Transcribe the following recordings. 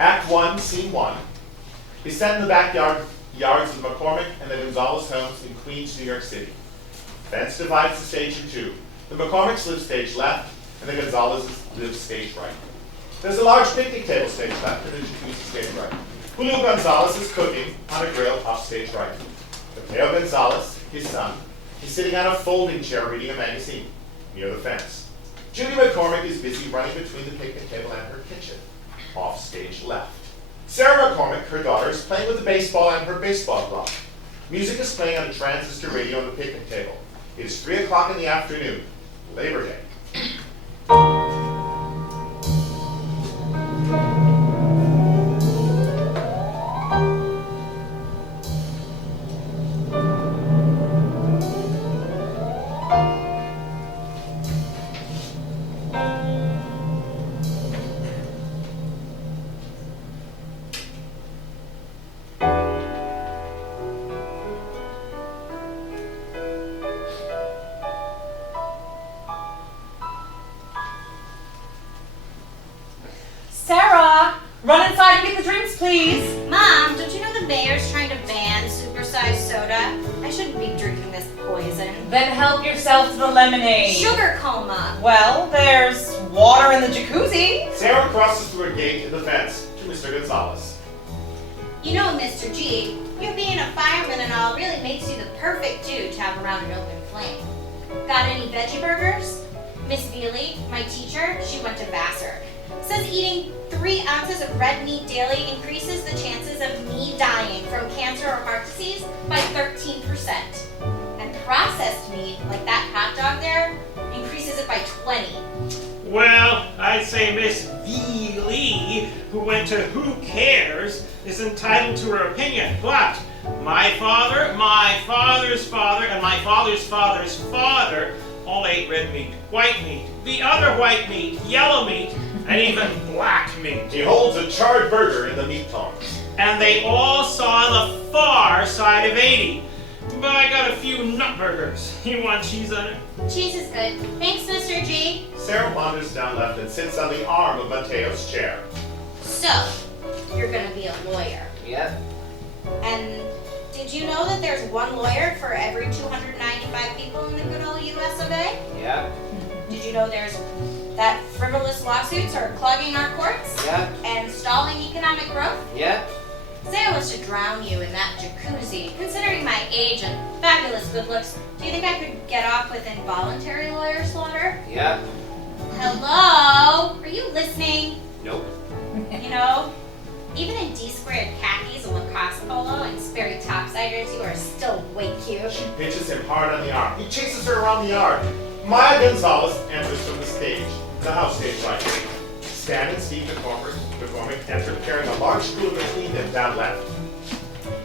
Act 1, Scene 1 is set in the backyards of McCormick and the Gonzalez homes in Queens, New York City. Fence divides the stage in two. The McCormicks live stage left, and the Gonzalez's live stage right. There's a large picnic table stage left and a jacuzzi stage right. Julio Gonzalez is cooking on a grill off stage right. Mateo Gonzalez, his son, is sitting on a folding chair reading a magazine near the fence. Judy McCormick is busy running between the picnic table and her kitchen, off stage left. Sara McCormick, her daughter, is playing with a baseball and her baseball glove. Music is playing on a transistor radio on the picnic table. It is 3 o'clock in the afternoon, Labor Day. Sara, run inside and get the drinks, please. Mom, don't you know the mayor's trying to ban supersized soda? I shouldn't be drinking this poison. Then help yourself to the lemonade. Sugar coma. Well, there's water in the jacuzzi. Sara crosses through a gate in the fence to Mr. Gonzalez. You know, Mr. G, you being a fireman and all really makes you the perfect dude to have around an open flame. Got any veggie burgers? Miss Belich, my teacher, she went to Vassar. Says eating 3 ounces of red meat daily increases the chances of me dying from cancer or heart disease by 13%. And processed meat, like that hot dog there, increases it by 20. Well, I'd say Miss Belich, who went to Who Cares, is entitled to her opinion, but my father, my father's father, and my father's father's father all ate red meat, white meat, the other white meat, yellow meat, and even black meat. He holds a charred burger in the meat tongs. And they all saw the far side of 80. But I got a few nut burgers. You want cheese on it? Cheese is good. Thanks, Mr. G. Sara wanders down left and sits on the arm of Mateo's chair. So, you're gonna be a lawyer. Yep. And did you know that there's one lawyer for every 295 people in the good old US of A? Yep. Did you know that frivolous lawsuits are clogging our courts Yep. and stalling economic growth? Yep. Sarah wants to drown you in that jacuzzi. Considering my age and fabulous good looks, do you think I could get off with involuntary lawyer slaughter? Yep. Hello? Are you listening? Nope. You know, even in D-squared khakis, a lacrosse polo, and Sperry topsiders, you are still way cute. She pitches him hard on the arm. He chases her around the yard. Maya Gonzalez enters from the stage, the house stage right. Stan and Steve McCormick enter carrying a large cooler between them down left.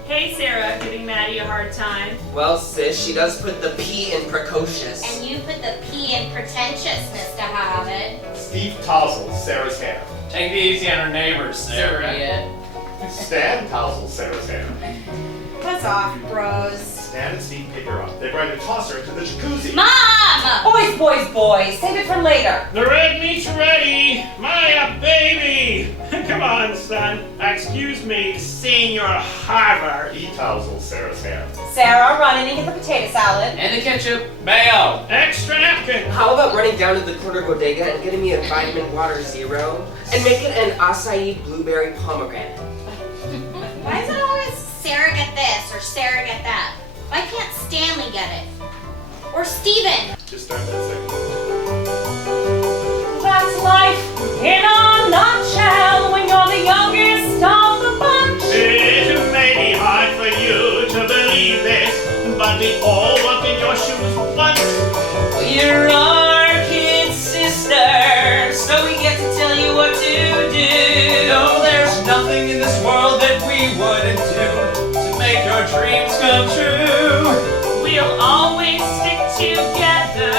Hey, Sarah, giving Maddie a hard time. Well, sis, she does put the P in precocious. And you put the P in pretentious, Mr. Harvard. Steve touzles Sarah's hair. Take it easy on her neighbors, Sarah. Stan touzles Sarah's hair. Buzz off, bros. Stan and Steve pick her up. They're ready to toss her into the jacuzzi. Mom! Boys, save it for later. The red meat's ready! My baby! Come on, son. Excuse me, Senior Harvard. He touzles Sarah's hair. Sarah, run in and get the potato salad. And the ketchup. Mayo. Extra napkin. How about running down to the corner bodega and getting me a vitamin water zero? And make it an acai blueberry pomegranate. Why is it always Sarah get this or Sarah get that? Why can't Stanley get it? Or Steven? Just start that second. That's life in a nutshell when you're the youngest of the bunch. It may be hard for you to believe this, but we all walk in your shoes once. You're our kid sister, so we get to tell you what to do. No, there's nothing in this world that we wouldn't do to make your dreams come true. We'll always stick together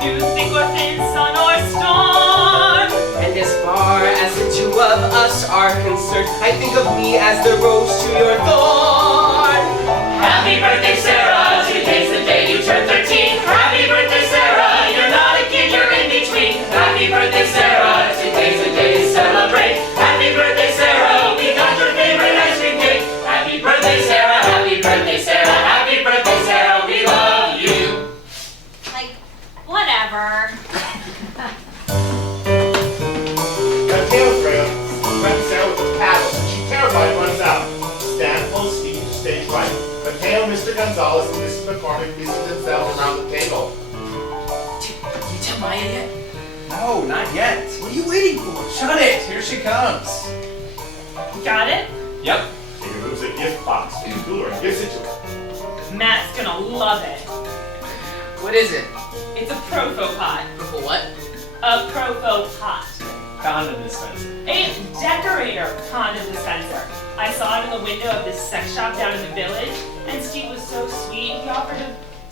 through thick or thin, sun or storm. And as far as the two of us are concerned, I think of me as the rose to your thorn. Happy birthday, Sarah. Today's the day you turn 13. Happy birthday, Sarah. You're not a kid, you're in between. Happy birthday, Sarah. Today's the day to celebrate. Happy birthday, Sarah. We got your favorite ice cream cake. Happy birthday, Sarah. Happy birthday, Sarah. Happy birthday, Sarah. We love you. Like, whatever. Mateo threatens Sarah with a paddle, and she terrified runs out. Stan pulls Steve to stage right. Mateo, Mr. Gonzalez, and Mrs. McCormick busy themselves around the table. Did you tell Maya yet? No, not yet. What are you waiting for? Shut it. Here she comes. Got it? Yep. He removes a gift box from the cooler and gives it to her. Matt's gonna love it. What is it? It's a profo pot. For what? A profo pot. Condom dispenser. A decorator condom dispenser. I saw it in the window of this sex shop down in the village, and Steve was so sweet, he offered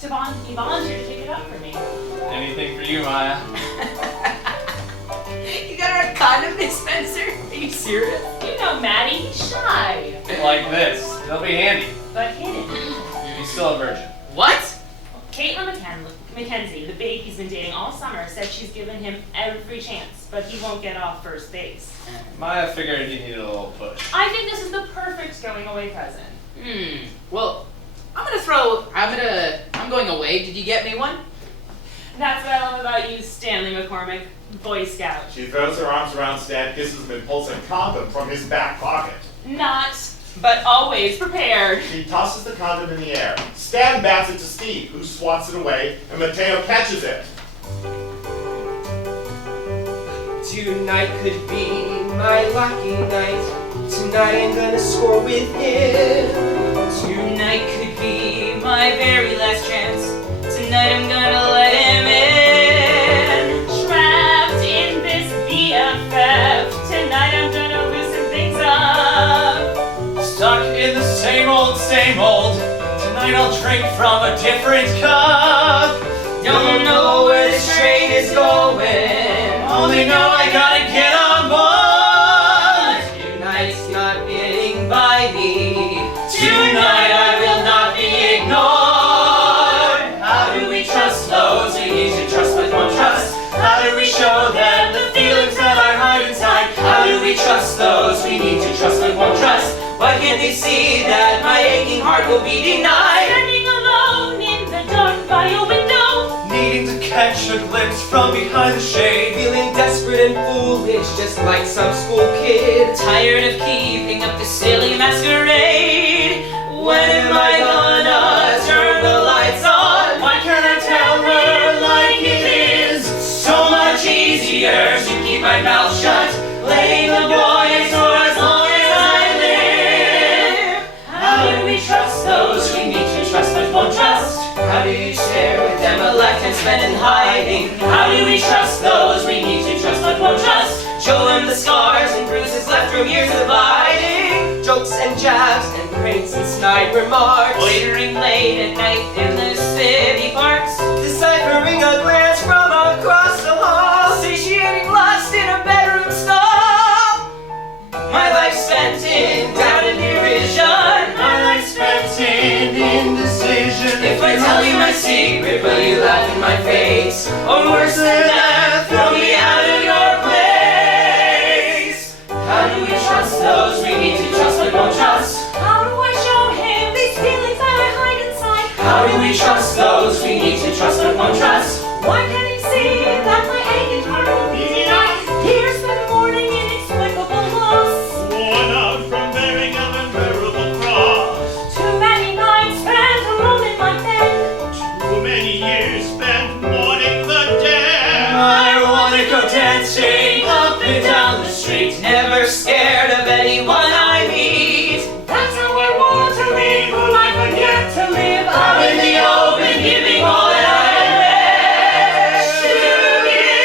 he volunteered to pick it up for me. Anything for you, Maya. You got a condom dispenser? Are you serious? You know Maddie, he's shy, Like this. They'll be handy. but hidden. He's still a virgin. What? Caitlin McKenzie, the babe he's been dating all summer, said she's given him every chance, but he won't get off first base. Maya figured he needed a little push. I think this is the perfect going away present. Well, I'm going away. Did you get me one? That's what I love about you, Stanley McCormick, Boy Scout. She throws her arms around Stan, kisses him, and pulls a condom from his back pocket. Not, but always prepared. She tosses the condom in the air. Stan bats it to Steve, who swats it away, and Mateo catches it. Tonight could be my lucky night. Tonight I'm gonna score with him. Tonight could be my very last chance. Tonight I'm gonna let him in. Trapped in this BFF. Tonight I'm gonna loosen things up. Stuck in the same old, same old. Tonight I'll drink from a different cup. Don't know where this train is going. Only know I gotta get on board. Tonight's not getting by me. Tonight I will not be ignored. How do we trust those we need to trust with one trust? How do we show them the feelings that are hide inside? How do we trust those we need to trust with one trust? Why can't they see that my aching heart will be denied? Standing alone in the dark by a window. Needing to catch a glimpse from behind the shade. Feeling desperate and foolish, just just like some school kid. Tired of keeping up the silly masquerade. When am I gonna turn the lights on? Why can't I tell her like it is? So much easier to keep my mouth shut, letting the boys for as long as I live. How do we trust those we need to trust but won't trust? How do you share with them a life spent in hiding? How do we trust those we need to trust but won't trust? Show them the scars and bruises left from years of hiding. Jokes and jabs and pranks and snide remarks. Loitering late at night in the city parks. Deciphering a glance from across the hall. Satiating lust in a bedroom stall. My life spent in doubt and derision. My life spent in indecision. If I tell you my secret, will you laugh in my face? Or worse than that, throw me out of your place? How do we trust those we need to trust but won't trust? How do I show him these feelings that I hide inside? How do we trust those we need to trust but won't trust? Why can't he see that my aching heart will be denied? Tears spent mourning inexplicable loss. Worn out from bearing an unbearable cross. Too many nights spent alone in my bed. Too many years spent mourning the dead. I wanna go dancing up and down the street, never scared of anyone I meet. That's how I want to live a life I've yet to live. Out in the open, giving all that I wish to give.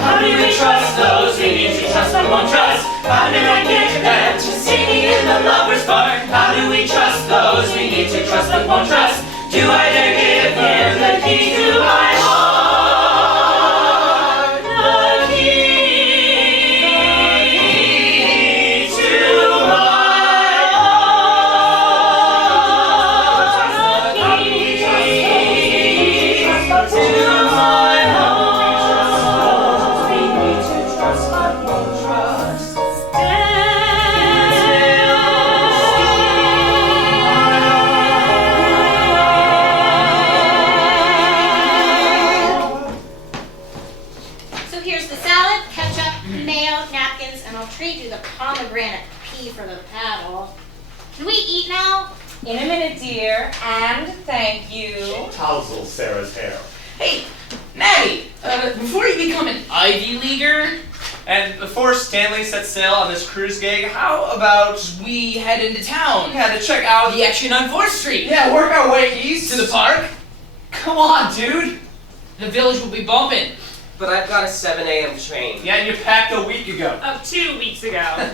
How do we trust those we need to trust but won't trust? How did I get them to singing in the lover's bar? How do we trust those we need to trust but won't trust? Do I dare give him the key to my heart? The key to my heart. The key to my heart. We need to trust but won't trust. So here's the salad, ketchup, mayo, napkins, and I'll trade you the pomegranate pea for the paddle. Can we eat now? In a minute, dear, and thank you. Tousles Sarah's hair. Hey, Maddie, before you become an Ivy Leaguer, and before Stanley sets sail on this cruise gig, how about we head into town? Yeah, to check out the action on 4th Street. Yeah, work our way east. To the park? Come on, dude. The village will be bumping. But I've got a 7 a.m. train. Yeah, you packed a week ago. 2 weeks ago.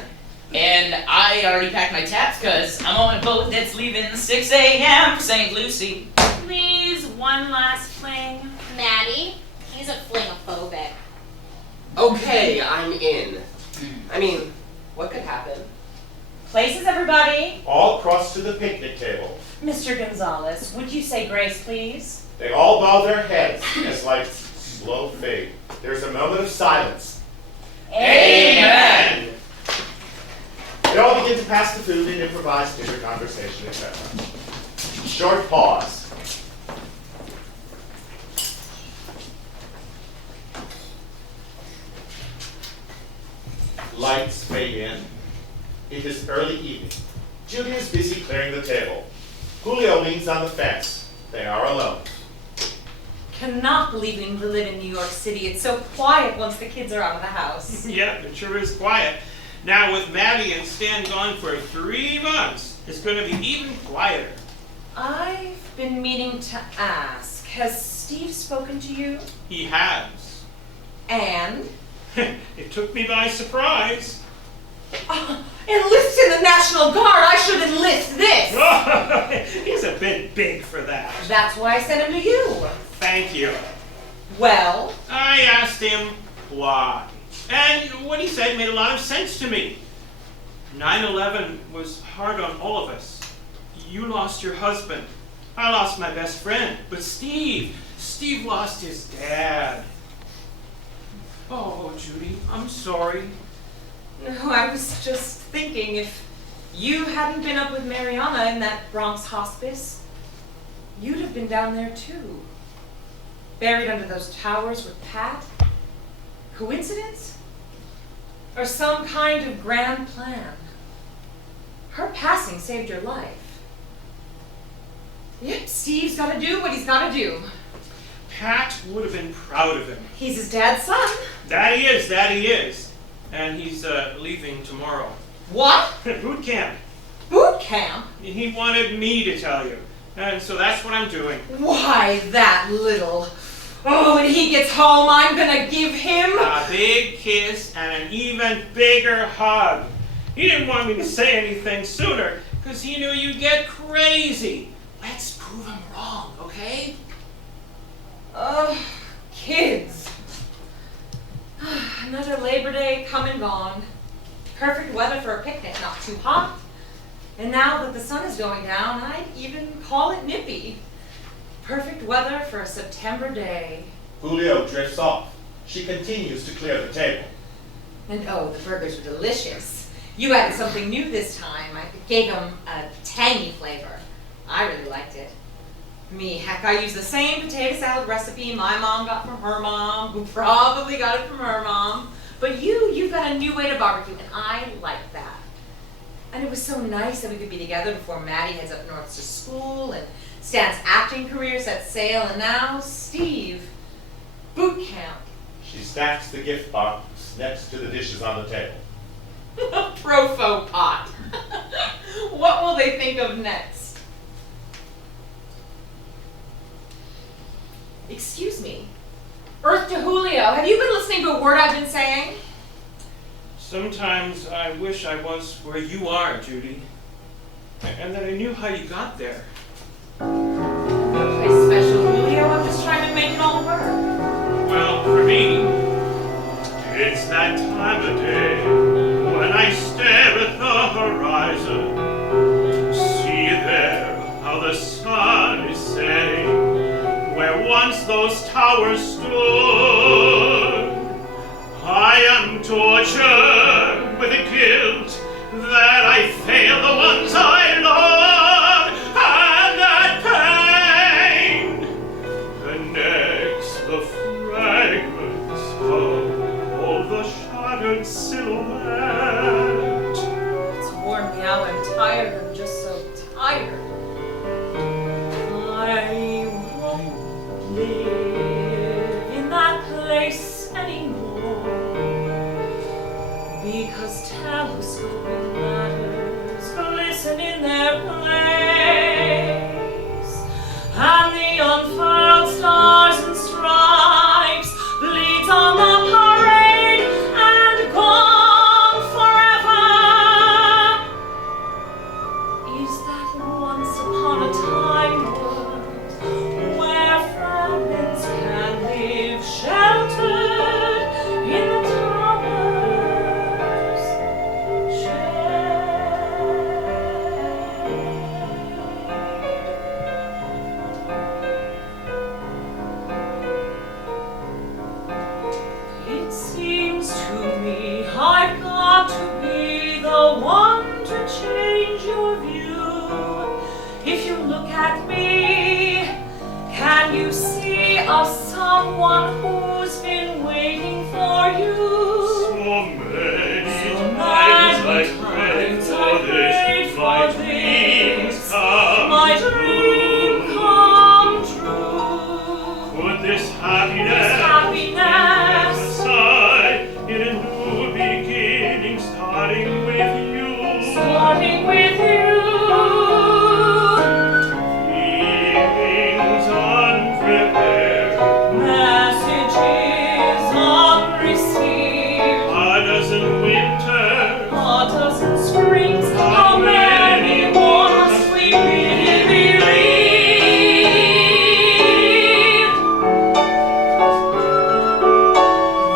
And I already packed my tats because I'm on a boat that's leaving 6 a.m. for St. Lucie. Please, one last fling. Maddie, he's a flingophobic. Okay, I'm in. I mean, what could happen? Places, everybody. All crossed to the picnic table. Mr. Gonzalez, would you say grace, please? They all bow their heads as lights slow fade. There's a moment of silence. Amen. They all begin to pass the food and improvise dinner conversation, etc. Short pause. Lights fade in. It is early evening. Judy is busy clearing the table. Julio leans on the fence. They are alone. Cannot believe we live in New York City. It's so quiet once the kids are out of the house. Yeah, it sure is quiet. Now with Maddie and Stan gone for 3 months, it's going to be even quieter. I've been meaning to ask, has Steve spoken to you? He has. And? It took me by surprise. Enlist in the National Guard! I should enlist this! He's a bit big for that. That's why I sent him to you. Thank you. Well? I asked him why. And what he said made a lot of sense to me. 9/11 was hard on all of us. You lost your husband. I lost my best friend. But Steve lost his dad. Oh, Judy, I'm sorry. No, I was just thinking if you hadn't been up with Mariana in that Bronx hospice, you'd have been down there too. buried under those towers with Pat? Coincidence? Or some kind of grand plan? Her passing saved your life. Yep, Steve's gotta do what he's gotta do. Pat would have been proud of him. He's his dad's son. That he is. And he's leaving tomorrow. What? Boot camp. Boot camp? He wanted me to tell you. And so that's what I'm doing. Why, that little... Oh, when he gets home, I'm gonna give him... A big kiss and an even bigger hug. He didn't want me to say anything sooner, because he knew you'd get crazy. Let's prove him wrong, okay? Kids. Another Labor Day come and gone. Perfect weather for a picnic, not too hot. And now that the sun is going down, I'd even call it nippy. Perfect weather for a September day. Julio drifts off. She continues to clear the table. And oh, the burgers were delicious. You added something new this time. I gave them a tangy flavor. I really liked it. Me, heck, I used the same potato salad recipe my mom got from her mom, who probably got it from her mom. But you've got a new way to barbecue, and I like that. And it was so nice that we could be together before Maddie heads up north to school, and Stan's acting career set sail, and now Steve, boot camp. She stacks the gift box next to the dishes on the table. Pro faux pot. What will they think of next? Excuse me. Earth to Julio, have you been listening to a word I've been saying? Sometimes I wish I was where you are, Judy. And that I knew how you got there. Okay, special Julio, I'm just trying to make it all work. Well, for me, it's that time of day when I stare at the horizon to see there how the sun is setting where once those towers stood. I am tortured with the guilt that I failed the ones I love, and that pain connects the fragments of all the shattered silhouette. It's worn me out. I'm tired. I'm just so tired. I won't live in that place anymore, because telescoping ladders glisten in their place, and the unfurled stars and stripes bleeds on the parade and gone forever. Is that once upon a time world where fragments can live sheltered in the towers? It seems to me I've got to be the one to change your view. If you look at me, can you see a someone who's been waiting for you? So many times I prayed for this, my dreams My come dream true. come true. Could this happiness Happiness aside in a new beginning, starting with you? starting with you. Feelings unprepared, Messages unreceived. a dozen winters, A dozen springs. How many more must we be bereaved?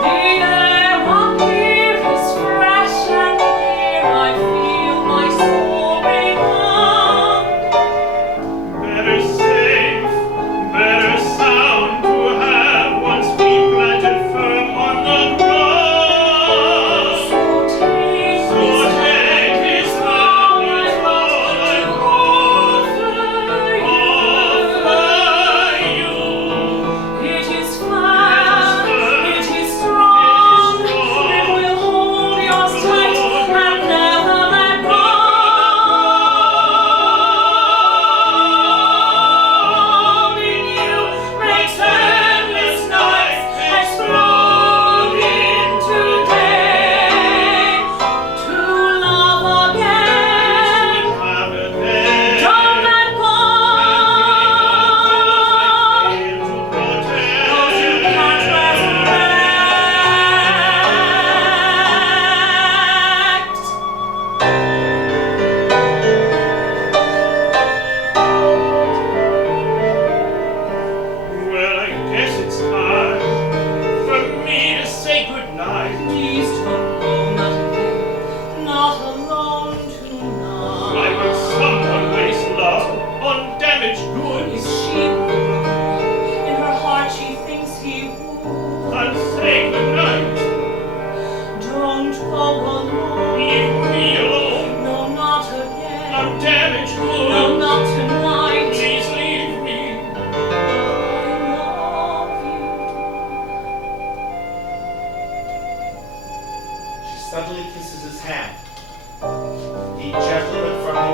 The air up here is fresh and clear. I feel my soul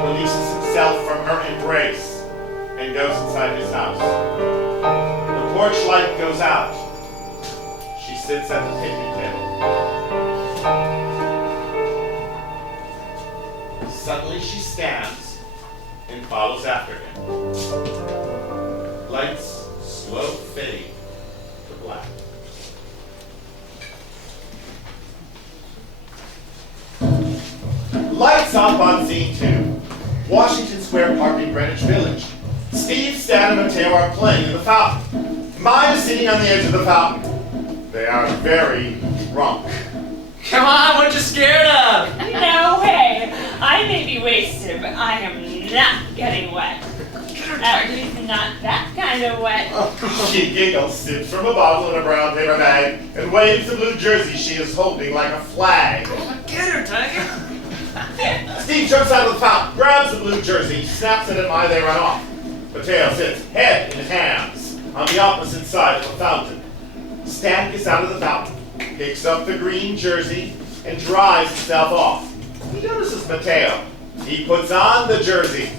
releases himself from her embrace and goes inside his house. The porch light goes out. She sits at the picnic table. Suddenly she stands and follows after him. Lights slow fade to black. Lights up on scene 2. Washington Square Park in Greenwich Village. Steve, Stan, and Mateo are playing in the fountain. Mine is sitting on the edge of the fountain. They are very drunk. Come on, what you scared of? No way! I may be wasted, but I am not getting wet. At least not that kind of wet. She giggles, sips from a bottle in a brown paper bag, and waves the blue jersey she is holding like a flag. Get her, Tiger. Steve jumps out of the fountain, grabs the blue jersey, snaps it at Mai, they run off. Mateo sits head in hands on the opposite side of the fountain. Stan gets out of the fountain, picks up the green jersey, and dries himself off. He notices Mateo. He puts on the jersey,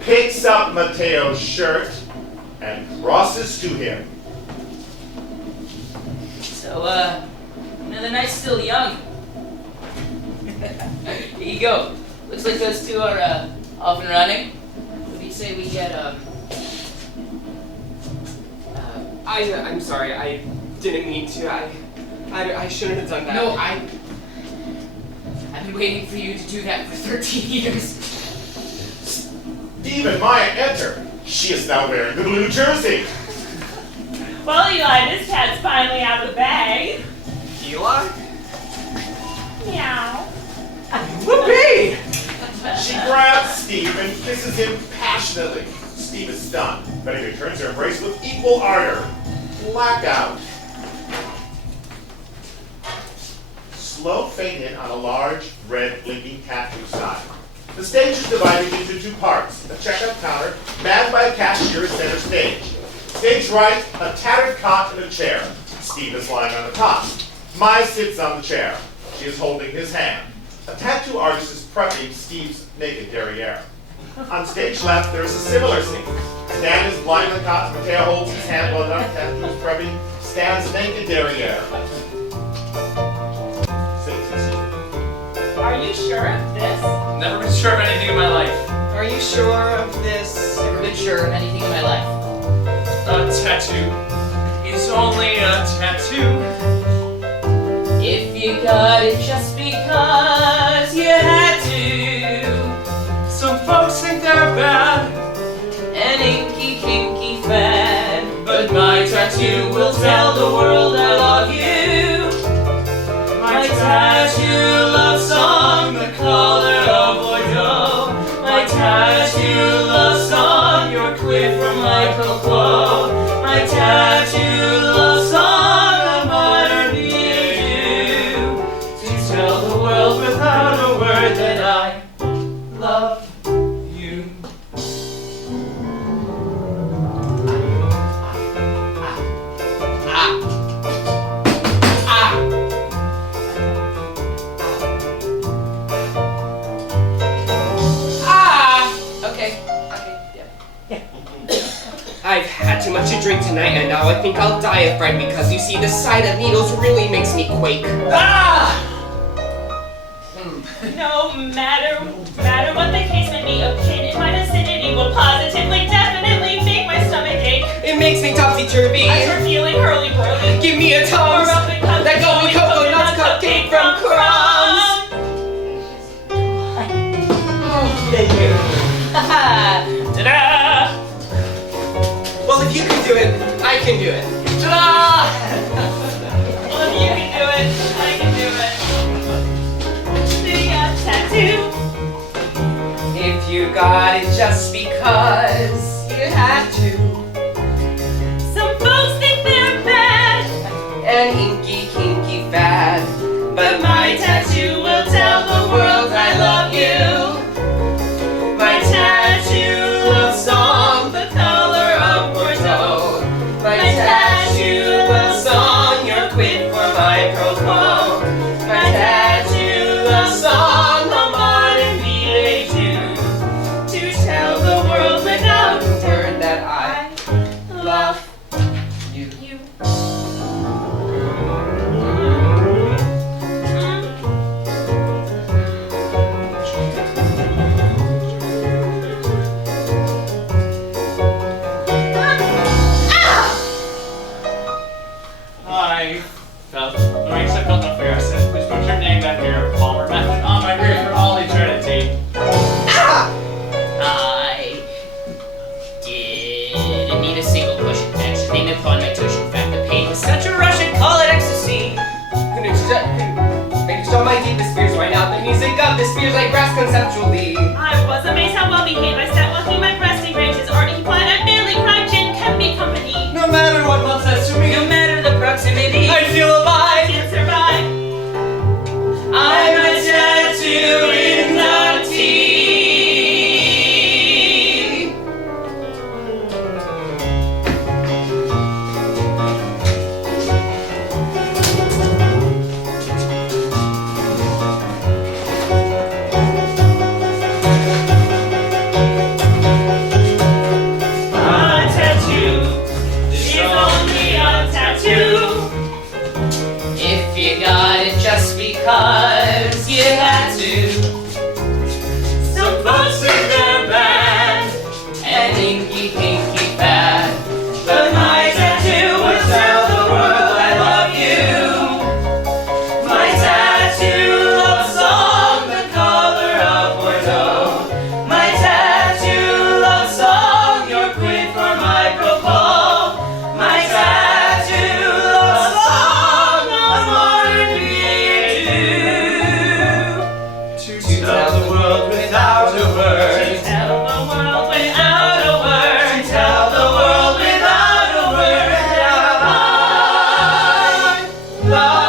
picks up Mateo's shirt, and crosses to him. So, the night's still young. Here you go. Looks like those two are, off and running. What do you say we get, I'm sorry, I didn't mean to. I shouldn't have done that. No, I've been waiting for you to do that for 13 years. Steve and Maya enter. She is now wearing the blue jersey. Well, Eli, this cat's finally out of the bag. Eli? Meow. Whoopee! She grabs Steve and kisses him passionately. Steve is stunned, but he returns her embrace with equal ardor. Blackout. Slow fade in on a large, red, blinking tattoo sign. The stage is divided into 2 parts. A checkout counter, manned by a cashier, is center stage. Stage right, a tattered cot and a chair. Steve is lying on the top. Mai sits on the chair. She is holding his hand. A tattoo artist is prepping Steve's naked derriere. On stage left, there is a similar scene. Stan is lying on the cot. Mateo holds his hand while another tattoo is prepping Stan's naked derriere. Are you sure of this? Never been sure of anything in my life. Are you sure of this? Never been sure of anything in my life. A tattoo is only a tattoo. If you got it just because you had to. Some folks think they're bad, an inky, kinky fad. But my tattoo will tell the world I love you. My tattoo love song, the color of Bordeaux. My tattoo love song, your quid from my cocoa. My tattoo love song, a modern you. To tell the world without a word that I love you. I've had too much to drink tonight, and now I think I'll die of fright because you see, the sight of needles really makes me quake. Ah! No matter what the case may be, a pin in my vicinity will positively, definitely make my stomach ache. It makes me topsy-turvy. As we're feeling hurly-burly. Give me a Tums, that golden coconut cupcake from Crumbs. Thank you. Ta-da! Well, if you can do it, I can do it. Ta-da! Well, if you can do it, I can do it. See a tattoo. If you got it just because you had to. Some folks think they're bad, An inky, kinky fad. but my tattoo will tell the world I love you. My tattoo love song, the color of Bordeaux. My tattoo love song, your quid for my cocoa. My tattoo love song, the modern VA2. like grass conceptually. I was amazed how well behaved I sat walking my breasting range. His ardent complied, I barely cried, gin can be company. No matter what mom says to me, No matter the proximity, I feel I alive. can survive. I'm a tattoo in the tea. A tattoo is only a tattoo. If you got it just because you had to. Some folks think they're bad and inky pinky bad, but my tattoo will tell the world I love you. My tattoo love song, the color of Bordeaux. My tattoo love song, your quid for my propos. My tattoo love song, a modern to tell the world without a word. Tell the world without a word. Tell the world without a word that I love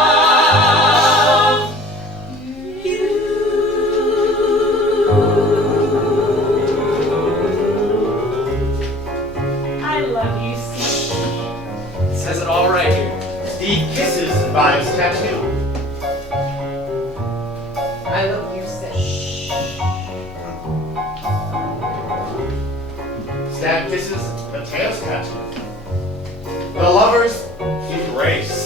I love you, Steve. Says it all right here. Steve kisses Vibe's tattoo. I love you, Sis. Stan kisses Mateo's tattoo. The lovers embrace.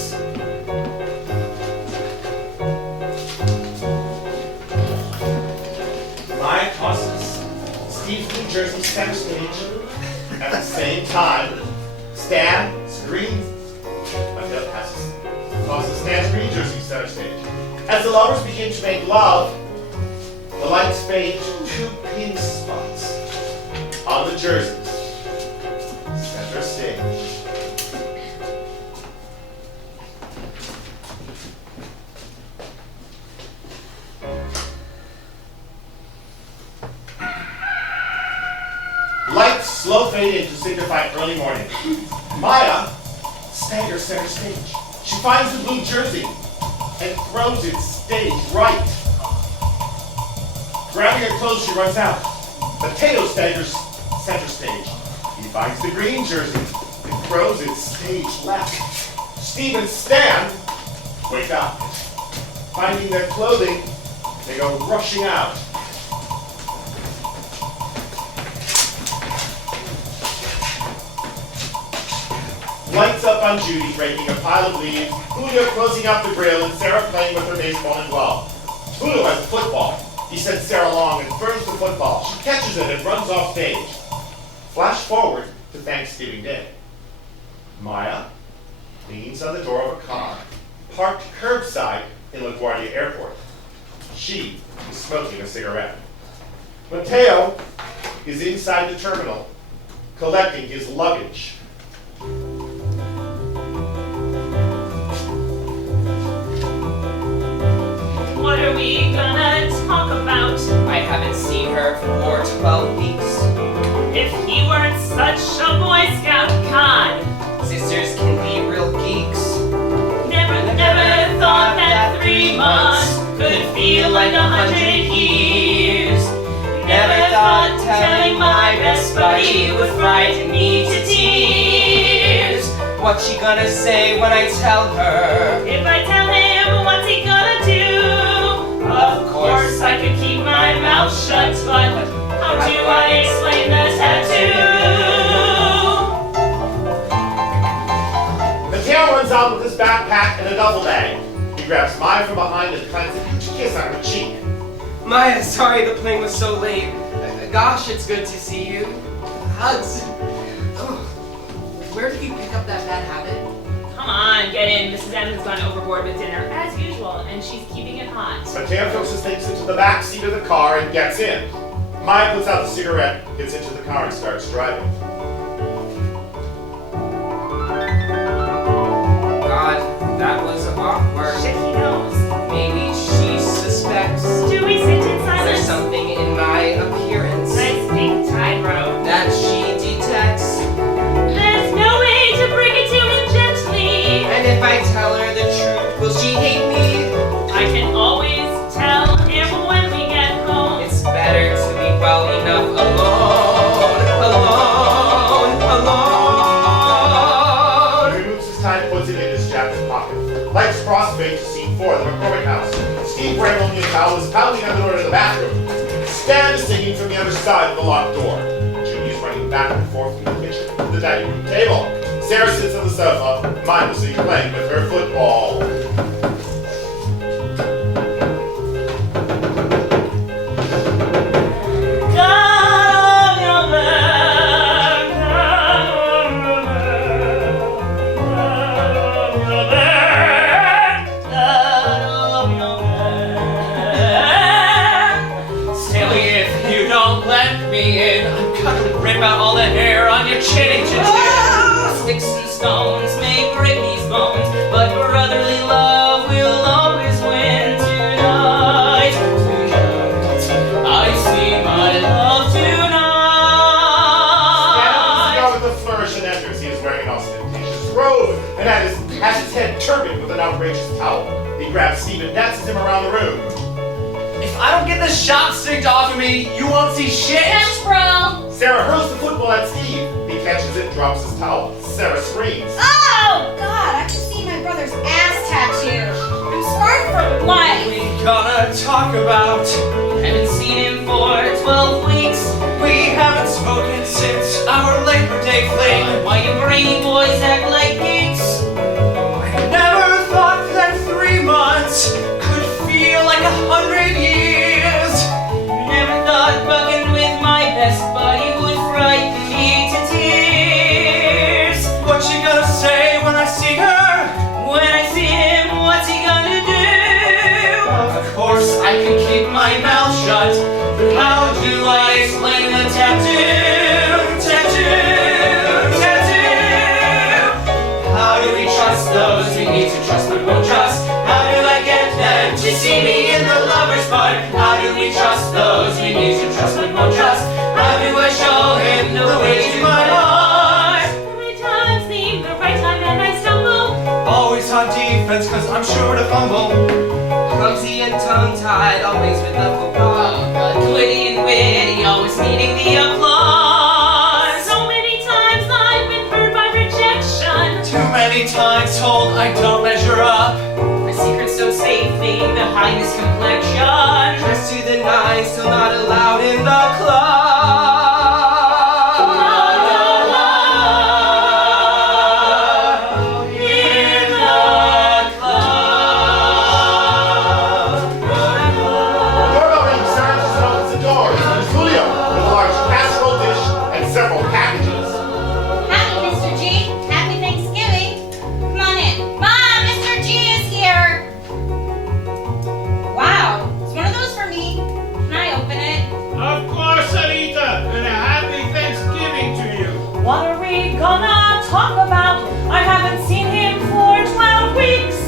Maya tosses Steve's New Jersey center stage. At the same time, Stan screams. Mateo tosses Stan's Green Jersey center stage. As the lovers begin to make love, the lights fade to 2 pink spots on the jerseys. Center stage. Lights slow fade in to signify early morning. Maya staggers center stage. She finds the blue jersey and throws it stage right. Grabbing her clothes, she runs out. Mateo staggers center stage. He finds the green jersey and throws it stage left. Steve and Stan wake up. Finding their clothing, they go rushing out. Lights up on Judy, breaking a pile of leaves, Julio closing up the grill, and Sara playing with her baseball and glove. Julio has a football. He sends Sara along and throws the football. She catches it and runs off stage. Flash forward to Thanksgiving Day. Maya leans on the door of a car, parked curbside in LaGuardia Airport. She is smoking a cigarette. Mateo is inside the terminal, collecting his luggage. What are we gonna talk about? I haven't seen her for 12 weeks. If he weren't such a Boy Scout, God. Sisters can be real geeks. Never thought that 3 months could feel like 100 years. Never thought telling my best buddy would frighten me to tears. What's she gonna say when I tell her? If I tell him, what's he gonna do? Of course I could keep my mouth shut, but how do I explain the tattoo? Mateo runs out with his backpack and a duffel bag. He grabs Maya from behind and plants a huge kiss on her cheek. Maya, sorry the plane was so late. Gosh, it's good to see you. Hugs. Oh, where did you pick up that bad habit? Come on, get in. Mrs. Edmonds gone overboard with dinner, as usual, and she's keeping it hot. Mateo throws his things into the back seat of the car and gets in. Maya puts out the cigarette, gets into the car, and starts driving. God, that was awkward. Shit, he knows. Maybe she suspects. Do we sit in silence wearing only a towel, is pounding on the door to the bathroom. Stan is singing from the other side of the locked door. Judy is running back and forth from the kitchen to the dining room table. Sara sits on the sofa, mindlessly playing with her football. Rip out all the hair on your chin and chin. Sticks and stones may break these bones, but brotherly love will always win tonight. Tonight, I see my love tonight. Stan with a flourish and enters. He is wearing an ostentatious robe and has his head turbaned with an outrageous towel. He grabs Steve and dances him around the room. If I don't get this shot sticked off of me, you won't see shit. Catch, bro! Sara hurls the football at Steve. He catches it, drops his towel. Sara screams. Oh, God, I can see my brother's ass tattoo. I'm scarred for life. We gonna talk about. Haven't seen him for 12 weeks. We haven't spoken since our Labor Day fling. Why you brainy boys act like geeks? I never thought that 3 months could feel like 100 years. Never thought bugging with my best buddy would frighten me to tears. What you gonna say when I see her? When I see him, what's he gonna do? Of course I can keep my mouth shut, but how do I explain the tattoo? How do we trust those we need to trust but won't trust? How do I get them to see me in the lover's part? How do we trust those we need to trust but won't trust? How do I show him the way to my heart? The right time seemed the right time and I stumble. Always on defense cause I'm sure to fumble. Clumsy and tongue-tied, always with the football. Witty and witty, always needing the applause. So many times I've been hurt by rejection. Too many times told I don't measure up. My secret's so safely behind this complexion. Dressed to the nines, still not allowed in the club. Doorbell rings. Sara just opens the door. It's Julio with a large casserole dish and several packages. Happy Mr. G. Happy Thanksgiving. Come on in. Mom, Mr. G is here. Wow, is one of those for me? Can I open it? Of course, Sarita, and a happy Thanksgiving to you. What are we gonna talk about? I haven't seen him for 12 weeks.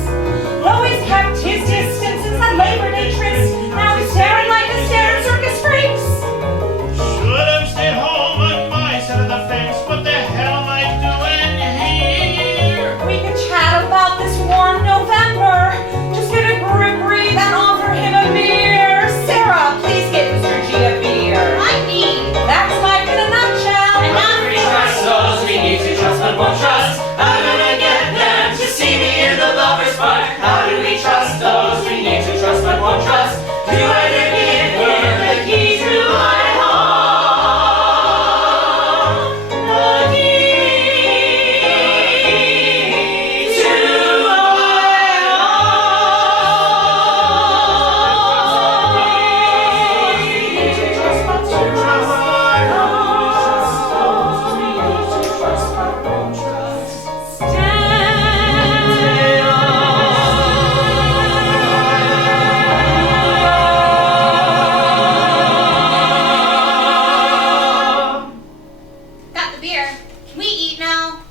Though he's kept his distance since that Labor Day tryst, now he's staring like a stare at circus freaks. Should have stayed home on my side of the fence. What the hell am I doing here? We can chat about this warm November. Just get a grip, breathe, and offer him a beer. Sarah, please get Mr. G a beer. I need. That's life in a nutshell. And How do we trust those we need to trust but won't trust? How do I get them to see me in the lover's part? How do we trust those we need to trust but won't trust? Do I give him the key to my heart? The key to my Got the beer. Can we eat now?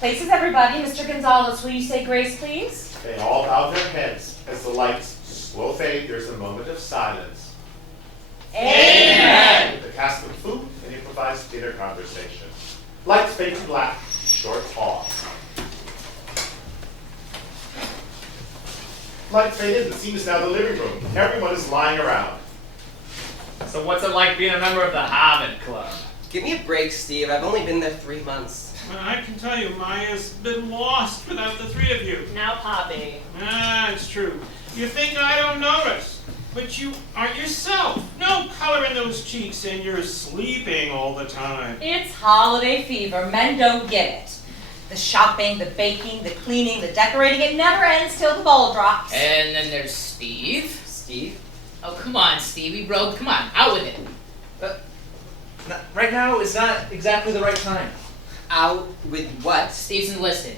Places, everybody. Mr. Gonzalez, will you say grace, please? They all bow their heads as the lights slow fade. There's a moment of silence. Amen. The cast of food and improvised dinner conversation. Lights fade to black. Short pause. Lights fade in. The scene is now the living room. Everyone is lying around. So what's it like being a member of the Hobbit Club? Give me a break, Steve. I've only been there 3 months. Well, I can tell you, Maya's been lost without the three of you. Now, Poppy. Ah, it's true. You think I don't notice, but you aren't yourself. No color in those cheeks, and you're sleeping all the time. It's holiday fever. Men don't get it. The shopping, the baking, the cleaning, the decorating, it never ends till the ball drops. And then there's Steve. Steve? Oh, come on, Stevie bro. Come on, out with it. Right now is not exactly the right time. Out with what? Steve's enlisted.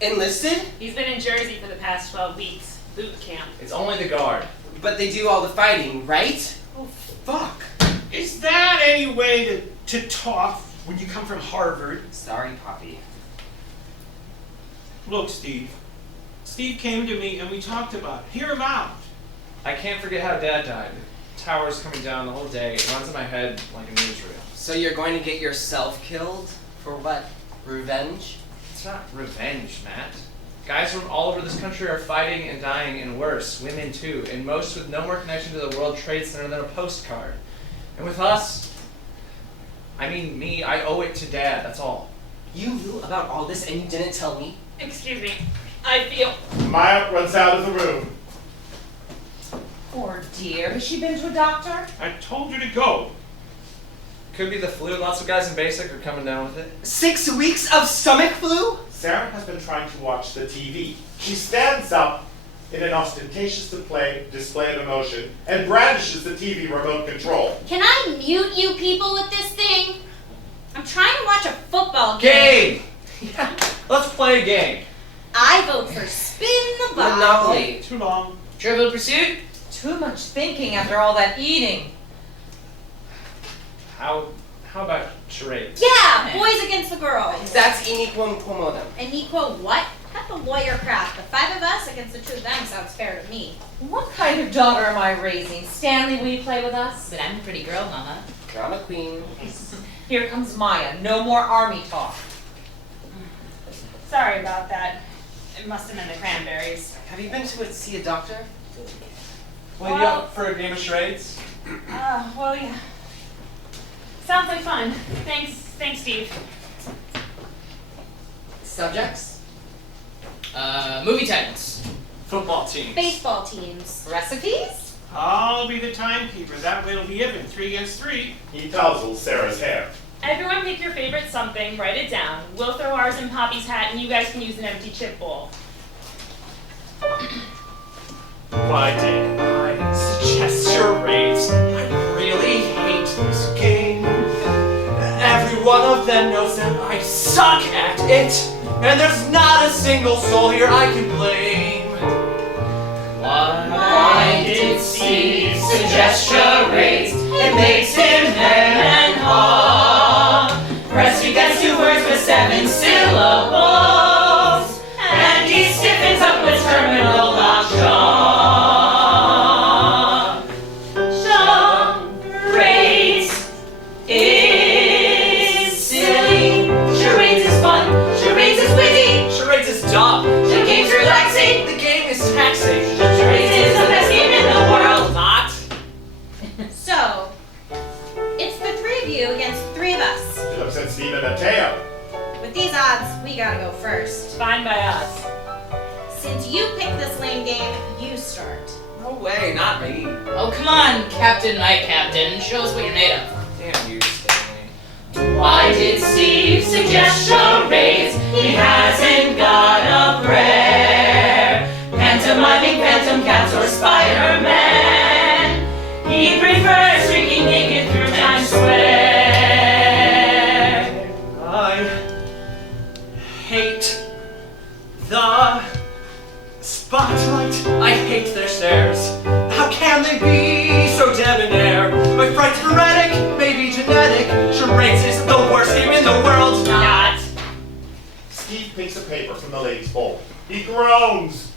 Enlisted? He's been in Jersey for the past 12 weeks. Boot camp. It's only the guard. But they do all the fighting, right? Oh, fuck. Is that any way to talk when you come from Harvard? Sorry, Poppy. Look, Steve. Steve came to me and we talked about it. Hear him out. I can't forget how Dad died. The tower's coming down the whole day. It runs in my head like a newsreel. So you're going to get yourself killed? For what? Revenge? It's not revenge, Matt. Guys from all over this country are fighting and dying, and worse, women too, and most with no more connection to the World Trade Center than a postcard. And with us, I mean me, I owe it to Dad, that's all. You knew about all this and you didn't tell me? Excuse me. I feel... Maya runs out of the room. Poor dear. Has she been to a doctor? I told you to go. Could be the flu. Lots of guys in basic are coming down with it. 6 weeks of stomach flu? Sarah has been trying to watch the TV. She stands up in an ostentatious display of emotion and brandishes the TV remote control. Can I mute you people with this thing? I'm trying to watch a football game. Game! Yeah, let's play a game. I vote for spin the bottle. Monopoly. Too long. Trivial Pursuit? Too much thinking after all that eating. How about charades? Yeah, boys against the girls. That's iniquo quomodo. And equal what? Cut the lawyer crap. The 5 of us against the 2 of them sounds fair to me. What kind of daughter am I raising? Stanley, will you play with us? But I'm a pretty girl, Mama. Drama queen. Here comes Maya. No more army talk. Sorry about that. It must have been the cranberries. Have you been to see a doctor? Will you up for a game of charades? Well, yeah. Sounds like fun. Thanks, Steve. Subjects? Movie titles. Football teams. Baseball teams. Recipes? I'll be the timekeeper. That way it'll be even. 3 against 3. He tousled Sarah's hair. Everyone pick your favorite something, write it down. We'll throw ours in Poppy's hat and you guys can use an empty chip bowl. Why did I suggest charades? I really hate this game. Every one of them knows that I suck at it, and there's not a single soul here I can blame. Why did Steve suggest charades? It makes him hem and haw. Press you gets 2 words with 7 syllables, and he stiffens up with terminal lockjaw. Charades is silly. Charades is fun. Charades is witty. Charades is dumb. The game's relaxing. The game is taxing. Charades is the best game in the world. Not. So, it's the 3 of you against 3 of us. She looks at Steve and Mateo. With these odds, we gotta go first. Fine by us. Since you picked this lame game, you start. No way, not me. Oh, come on, Captain, my Captain. Show us what you're made of. Damn you, Stanley. Why did Steve suggest charades? He hasn't got a prayer. Pantomiming Phantom Cats or Spider-Man. He prefers streaking naked through Times Square. I hate the spotlight. I hate their stares. How can they be so debonair? My fright's sporadic, maybe genetic. Charades is the worst game in the world. Not. Steve picks a paper from the lady's bowl. He groans.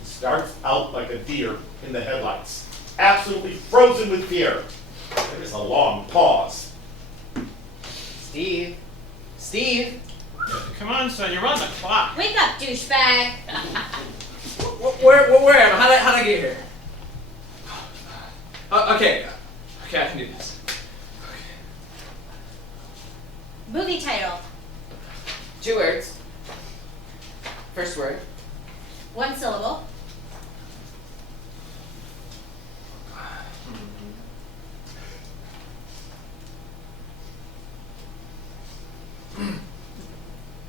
He starts out like a deer in the headlights, absolutely frozen with fear. There is a long pause. Steve? Steve? Come on, son. You're on the clock. Wake up, douchebag. Where am I? How'd I get here? Okay, I can do this. Movie title. 2 words. First word. 1 syllable.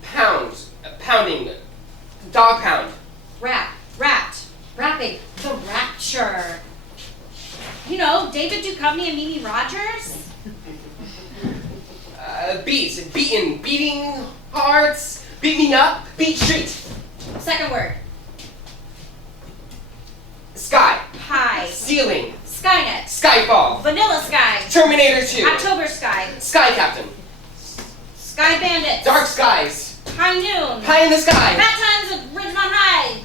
Pound. Pounding. Dog pound. Rapping. The Rapture. You know, David Duchovny and Mimi Rogers? Beat. Beaten. Beating hearts. Beat me up. Beat street. Second word. Sky. High. Ceiling. Skynet. Skyfall. Vanilla Sky. Terminator 2. October Sky. Sky Captain. Sky Bandits. Dark skies. High Noon. Pie in the sky. Fat Times at Ridgemont High.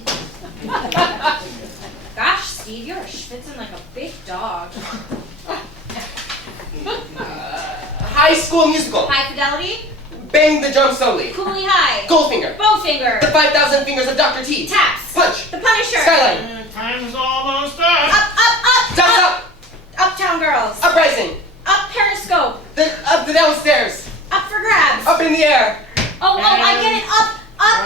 Gosh, Steve, you're schwitzing like a big dog. High School Musical. High Fidelity. Bang the drum slowly. Cooley High. Goldfinger. Bowfinger. The 5,000 Fingers of Dr. T. Taps. Punch. The Punisher. Skyline. Time's almost up. Up. Down up. Uptown Girls. Uprising. Up Periscope. Up the downstairs. Up for grabs. Up in the air. Oh, I get it. Up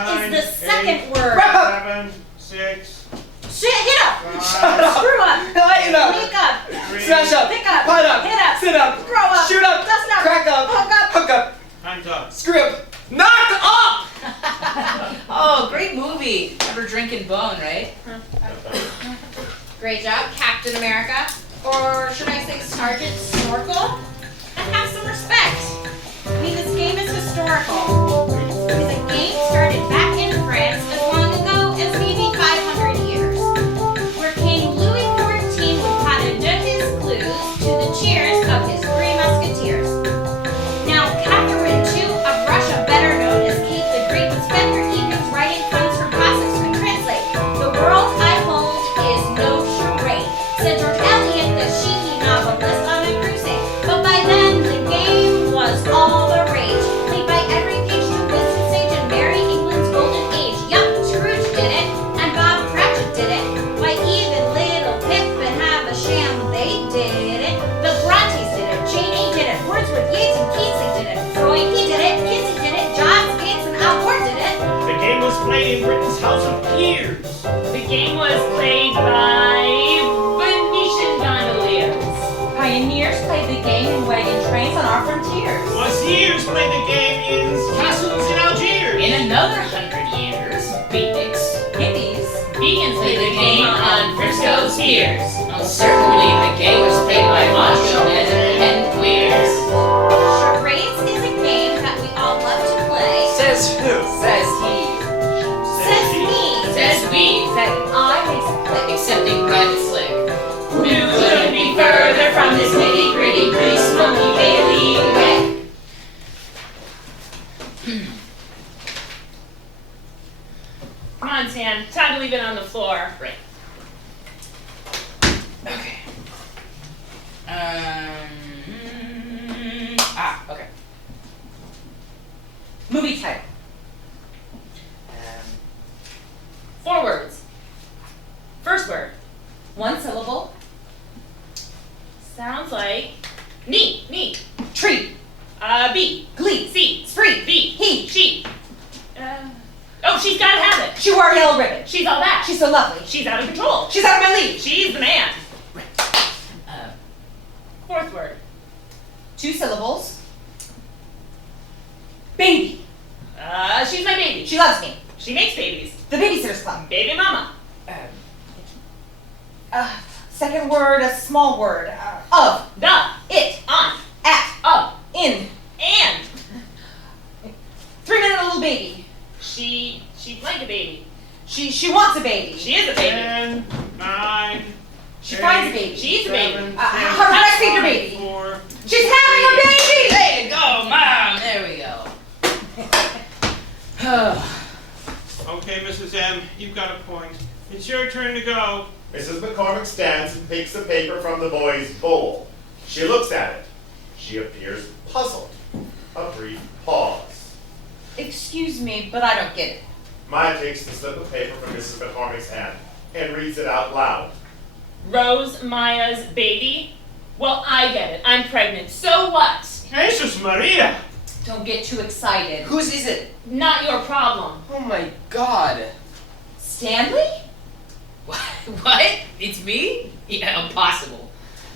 Nine, is the second word. Wrap up. 7, 6, Shit, hit up. Shut up. Screw up. Lighten up. Wake up. 3. Smash up. Pick up. Put up. Hit up. Sit up. Grow up. Shoot up. Dust up. Crack up. Hook up. Hook up. Time's up. Screw up. Knock up. Oh, great movie. Ever drinking bone, right? Great job, Captain America. Or should I say Sergeant Snorkel? And have some respect. I mean, this game is historical. Because the game started back in France as long ago as maybe 500 years. Where King Louis XIV would patent his clues to the cheers of his 3 musketeers. Now, Catherine II of Russia, better known as Kate the Great, would spend her evenings writing puns from classics to translate. The world I hold is no charade, said George Eliot, the sheeny novelist on a crusade. But by then, the game was all the rage, played by every page to Winston Sage and Mary England's golden age. Yup, Scrooge did it, and Bob Cratchit did it. Why, even little Pip and Havisham, they did it. The Brontes did it, Jane Eyre did it, Wordsworth, Yeats, and Keatsley did it. Freud, he did it, Kissy did it, John Gates and Al Gore did it. The game was played in Britain's House of Peers. The game was played by Venetian gondoliers. Pioneers played the game in wagon trains on our frontiers. Wazirians played the game in castles in Algiers. In another 100 years, beatniks, hippies, vegans played the game on Frisco's piers. Certainly the game was played by macho men and queers. Charades is a game that we all love to play. Says who? Says he. Says me. Says we, Said I makes a click. accepting private slick. Who couldn't be further from this nitty gritty grease monkey Bailey way? Come on, Sam. Time to leave it on the floor. Right. Okay. Okay. Movie title. 4 words. First word. 1 syllable. Sounds like knee. Tree. B. Glee. C. Spree. B. He. She. Oh, she's gotta have it. She wore a yellow ribbon. She's all that. She's so lovely. She's out of control. She's out of my league. She's the man. 4th word. 2 syllables. Baby. She's my baby. She loves me. She makes babies. The Babysitter's Club. Baby mama. Second word, a small word. Of. The. It. On. At. Of. In. And. 3-minute little baby. She's like a baby. She wants a baby. She is a baby. 10, 9, She finds a baby. She's a baby. 7, her next baby, baby. 4. She's having a baby! There you go, Mom. There we go. Okay, Mrs. M, you've got a point. It's your turn to go. Mrs. McCormick stands and takes the paper from the boy's bowl. She looks at it. She appears puzzled. A brief pause. Excuse me, but I don't get it. Maya takes the slip of paper from Mrs. McCormick's hand and reads it out loud. Rose Maya's baby? Well, I get it. I'm pregnant. So what? Jesus Maria! Don't get too excited. Whose is it? Not your problem. Oh my god. Stanley? What? It's me? Yeah, impossible.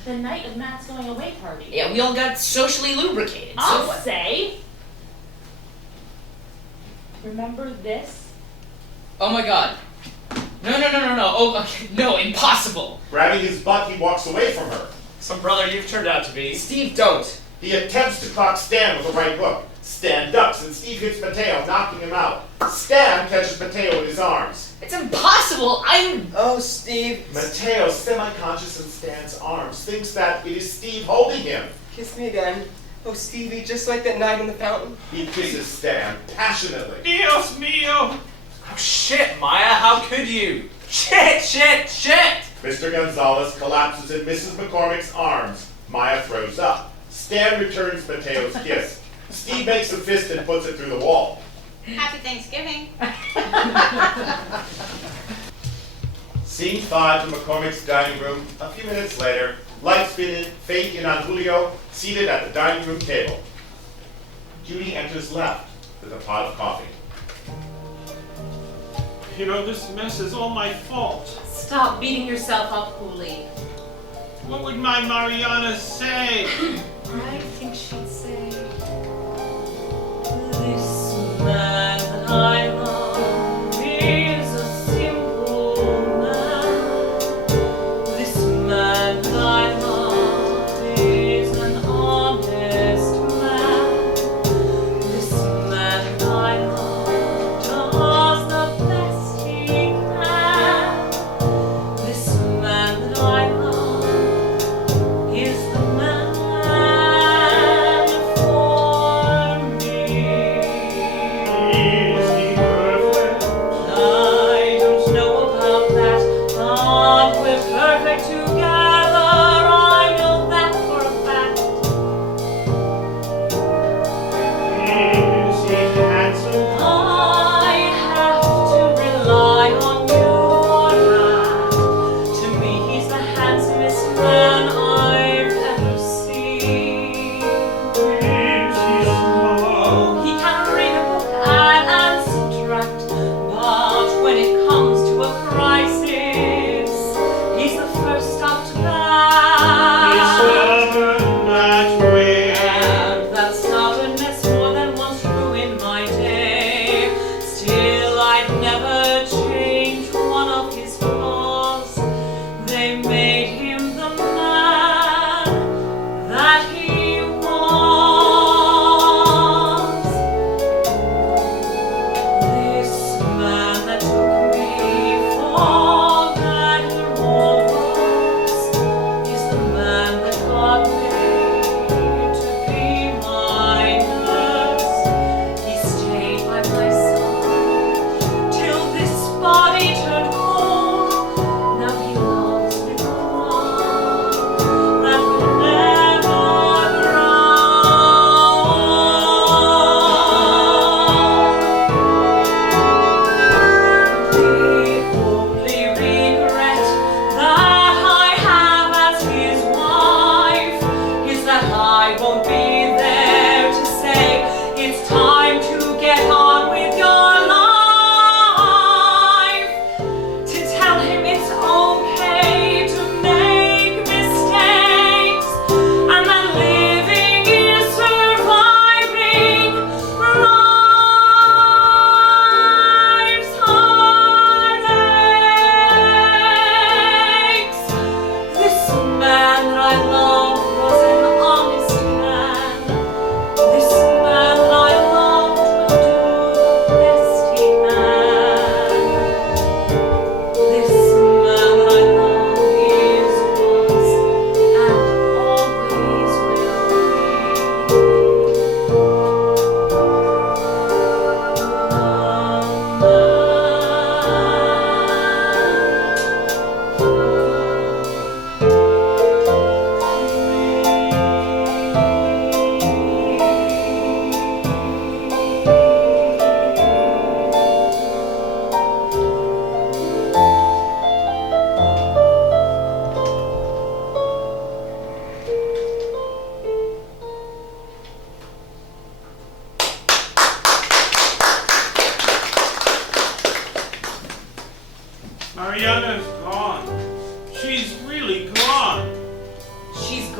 The night of Matt's going away party. Yeah, we all got socially lubricated. So I'll what? say. Remember this? Oh my god. No. Oh, okay. No, impossible. Grabbing his butt, he walks away from her. Some brother you've turned out to be. Steve, don't. He attempts to clock Stan with a right hook. Stan ducks and Steve hits Mateo, knocking him out. Stan catches Mateo in his arms. It's impossible. Oh, Steve. Mateo, semi-conscious in Stan's arms, thinks that it is Steve holding him. Kiss me again. Oh, Stevie, just like that night in the fountain. He kisses Stan passionately. Dios mío! Oh shit, Maya, how could you? Shit! Mr. Gonzalez collapses in Mrs. McCormick's arms. Maya throws up. Stan returns Mateo's kiss. Steve makes a fist and puts it through the wall. Happy Thanksgiving. Scene 5 to McCormick's dining room. A few minutes later, lights fade in on Julio, seated at the dining room table. Judy enters left with a pot of coffee. You know, this mess is all my fault. Stop beating yourself up, Cooley. What would my Mariana say? I think she'd say, This man that I love is a simple man. This man that I love is an honest man. This man that I love does the best he can. This man that I love is the man for me. Is he perfect? I don't know about that, but we're perfect together. I know that for a fact. Is he handsome? I have to rely on you for that. To me, he's the handsomest man I've ever seen. Is he smart? He can read a book, add and subtract, but when it comes to a crisis, he's the first up to He's bat. stubborn that way. And that stubbornness more than once ruined my day. Still, I'd never change one of his flaws. They made him the man that he was. This man that took me for better or worse is the man that God made to be my nurse. He stayed by my side till this body turned cold. Now he loves me with love that will never grow. The only regret that I have as his wife is that I won't be there to say it's time to get on with your life. To tell him it's okay to make mistakes and that living is surviving life's heartaches. This man that I love was an honest man. This man that I loved will do the best he can. This man that I love is, was, and always will be.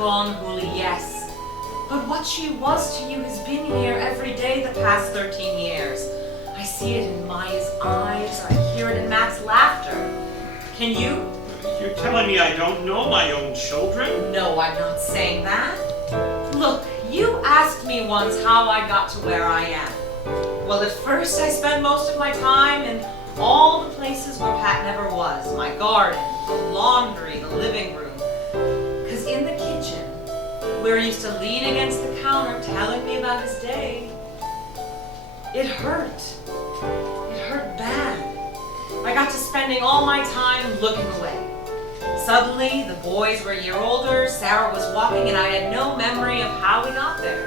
gone, Huli, yes. But what she was to you has been here every day the past 13 years. I see it in Maya's eyes, I hear it in Matt's laughter. Can you? You're telling me I don't know my own children? No, I'm not saying that. Look, you asked me once how I got to where I am. Well, at first I spent most of my time in all the places where Pat never was. My garden, the laundry, the living room. 'Cause in the kitchen, where he used to lean against the counter telling me about his day, it hurt. It hurt bad. I got to spending all my time looking away. Suddenly, the boys were a year older, Sara was walking, and I had no memory of how we got there.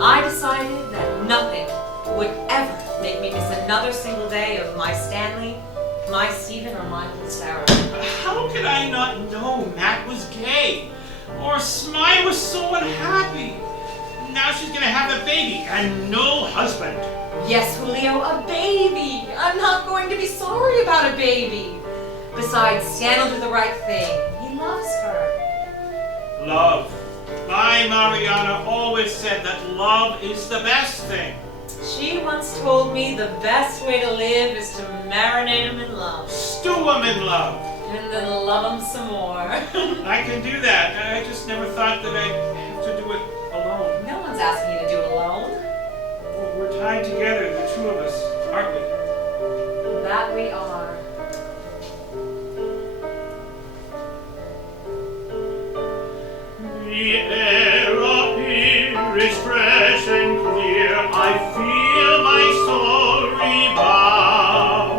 I decided that nothing would ever make me miss another single day of my Stanley, my Stephen, or my little Sara. How could I not know Matt was gay? Or Smile was so unhappy? Now she's gonna have a baby and no husband. Yes, Julio, a baby. I'm not going to be sorry about a baby. Besides, Stan will do the right thing. He loves her. Love. My Mariana always said that love is the best thing. She once told me the best way to live is to marinate him in love. Stew 'em in love. And then love him some more. I can do that. I just never thought that I'd have to do it alone. No one's asking you to do it alone. We're tied together, the two of us, aren't we? That we are. The air up here is fresh and clear. I feel my soul rebound.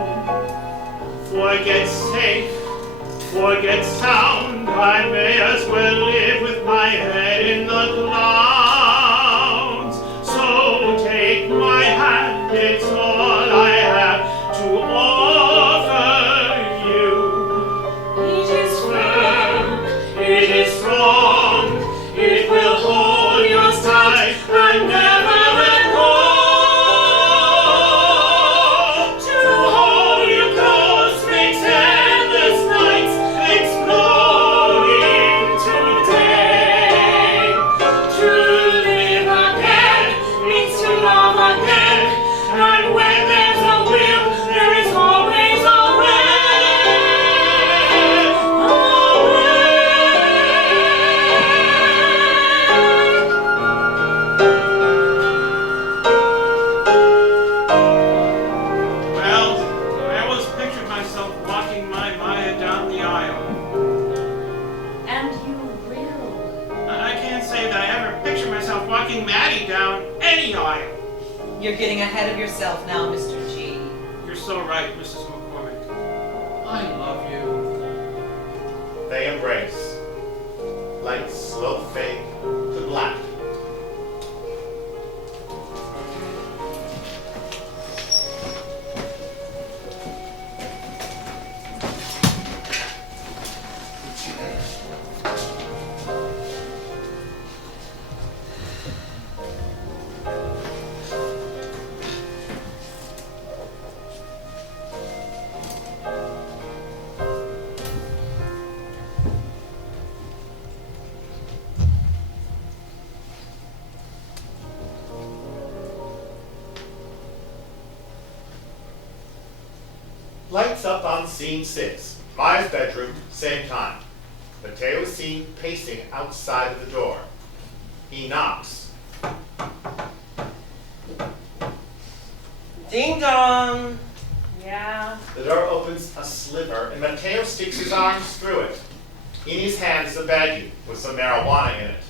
Forget safe, forget sound. I may as well live with my head in the clouds. So take my hand, it's all I have to offer you. It is firm, It is strong, it will hold you tight and never let go. To hold you close makes endless nights exploding today. To live again means to love again, and when there's a will, there is always a way. Well, I always pictured myself walking my Maya down the aisle. and you will. I can't say that I ever pictured myself walking Maddie down any aisle. You're getting ahead of yourself now, Mr. G. You're so right, Mrs. McCormick. I love you. They embrace. Lights slow fade to black. Lights up on scene 6. Maya's bedroom, same time. Mateo is seen pacing outside of the door. He knocks. Ding dong! Yeah. The door opens a sliver and Mateo sticks his arms through it. In his hand is a baggie with some marijuana in it.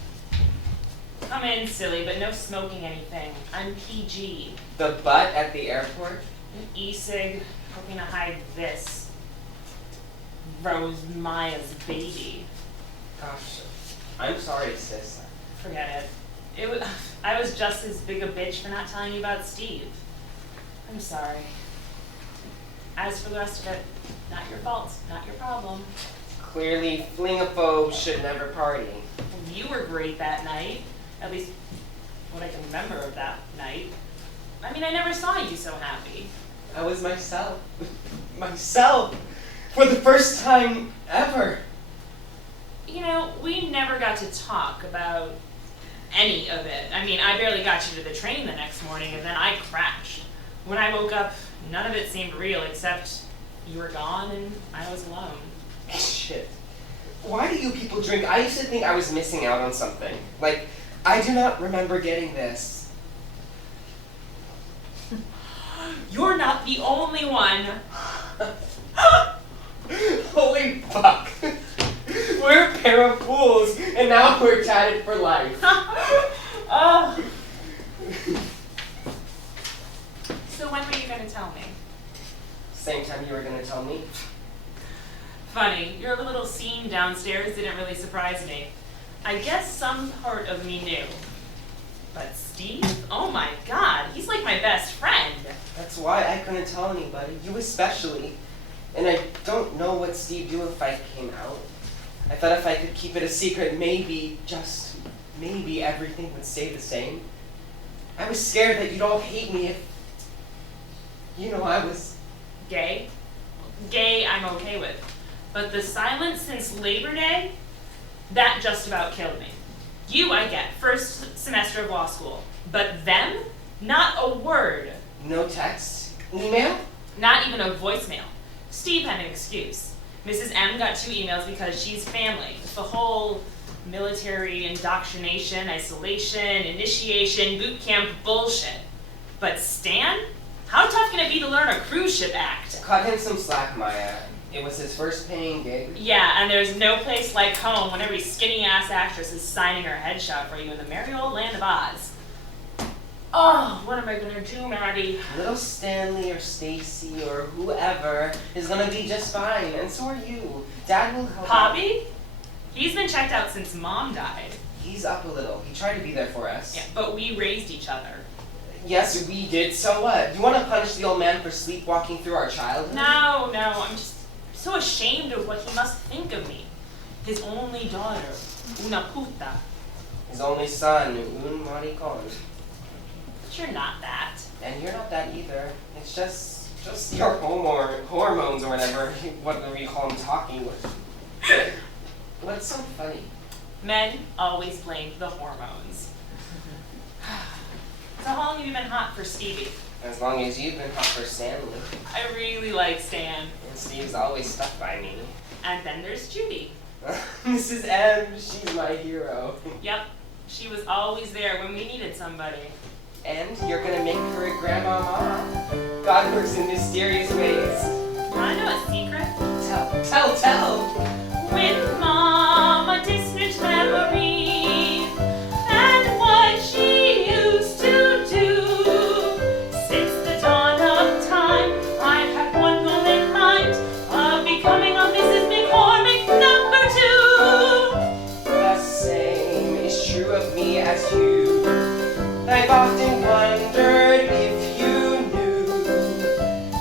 Come in, silly, but no smoking anything. I'm PG. The butt at the airport? An e-cig, hoping to hide this. Rose Maya's baby. Gosh, I'm sorry, sis. Forget it. I was just as big a bitch for not telling you about Steve. I'm sorry. As for the rest of it, not your fault, not your problem. Clearly, flingaphobe should never party. Well, you were great that night. At least, what I can remember of that night. I mean, I never saw you so happy. I was myself. Myself! For the first time ever. You know, we never got to talk about any of it. I mean, I barely got you to the train the next morning, and then I crashed. When I woke up, none of it seemed real, except you were gone and I was alone. Shit. Why do you people drink? I used to think I was missing out on something. Like, I do not remember getting this. You're not the only one. Holy fuck. We're a pair of fools, and now we're tatted for life. Oh. So when were you going to tell me? Same time you were gonna tell me. Funny, your little scene downstairs didn't really surprise me. I guess some part of me knew. But Steve? Oh my god, he's like my best friend. That's why I couldn't tell anybody, you especially. And I don't know what Steve do if I came out. I thought if I could keep it a secret, maybe, just maybe, everything would stay the same. I was scared that you'd all hate me if, you know, I was... Gay? Gay I'm okay with. But the silence since Labor Day, that just about killed me. You I get, first semester of law school. But them? Not a word. No text? Email? Not even a voicemail. Steve had an excuse. Mrs. M got 2 emails because she's family. The whole military indoctrination, isolation, initiation, boot camp bullshit. But Stan? How tough can it be to learn a cruise ship act? Cut him some slack, Maya. It was his first paying gig. Yeah, and there's no place like home when every skinny-ass actress is signing her headshot for you in the merry old land of Oz. Oh, what am I gonna do, Maddie? Little Stanley or Stacy or whoever is gonna be just fine, and so are you. Dad will help. Poppy? He's been checked out since Mom died. He's up a little. He tried to be there for us. Yeah, but we raised each other. Yes, we did. So what? You want to punish the old man for sleepwalking through our childhood? No, I'm just so ashamed of what he must think of me. His only daughter, una puta. His only son, un maricon. But you're not that. And you're not that either. It's just your hormones or whatever you call them talking with. What's so funny? Men always blame the hormones. So how long have you been hot for Stevie? As long as you've been hot for Stanley. I really like Stan. And Steve's always stuck by me. And then there's Judy. Mrs. M, she's my hero. Yep, she was always there when we needed somebody. And you're gonna make her a grandmama. God works in mysterious ways. Wanna know a secret? Tell. With Mom, a distant memory, and what she used to do. Since the dawn of time, I've had one goal in mind, of becoming a Mrs. McCormick #2. The same is true of me as you. I've often wondered if you knew.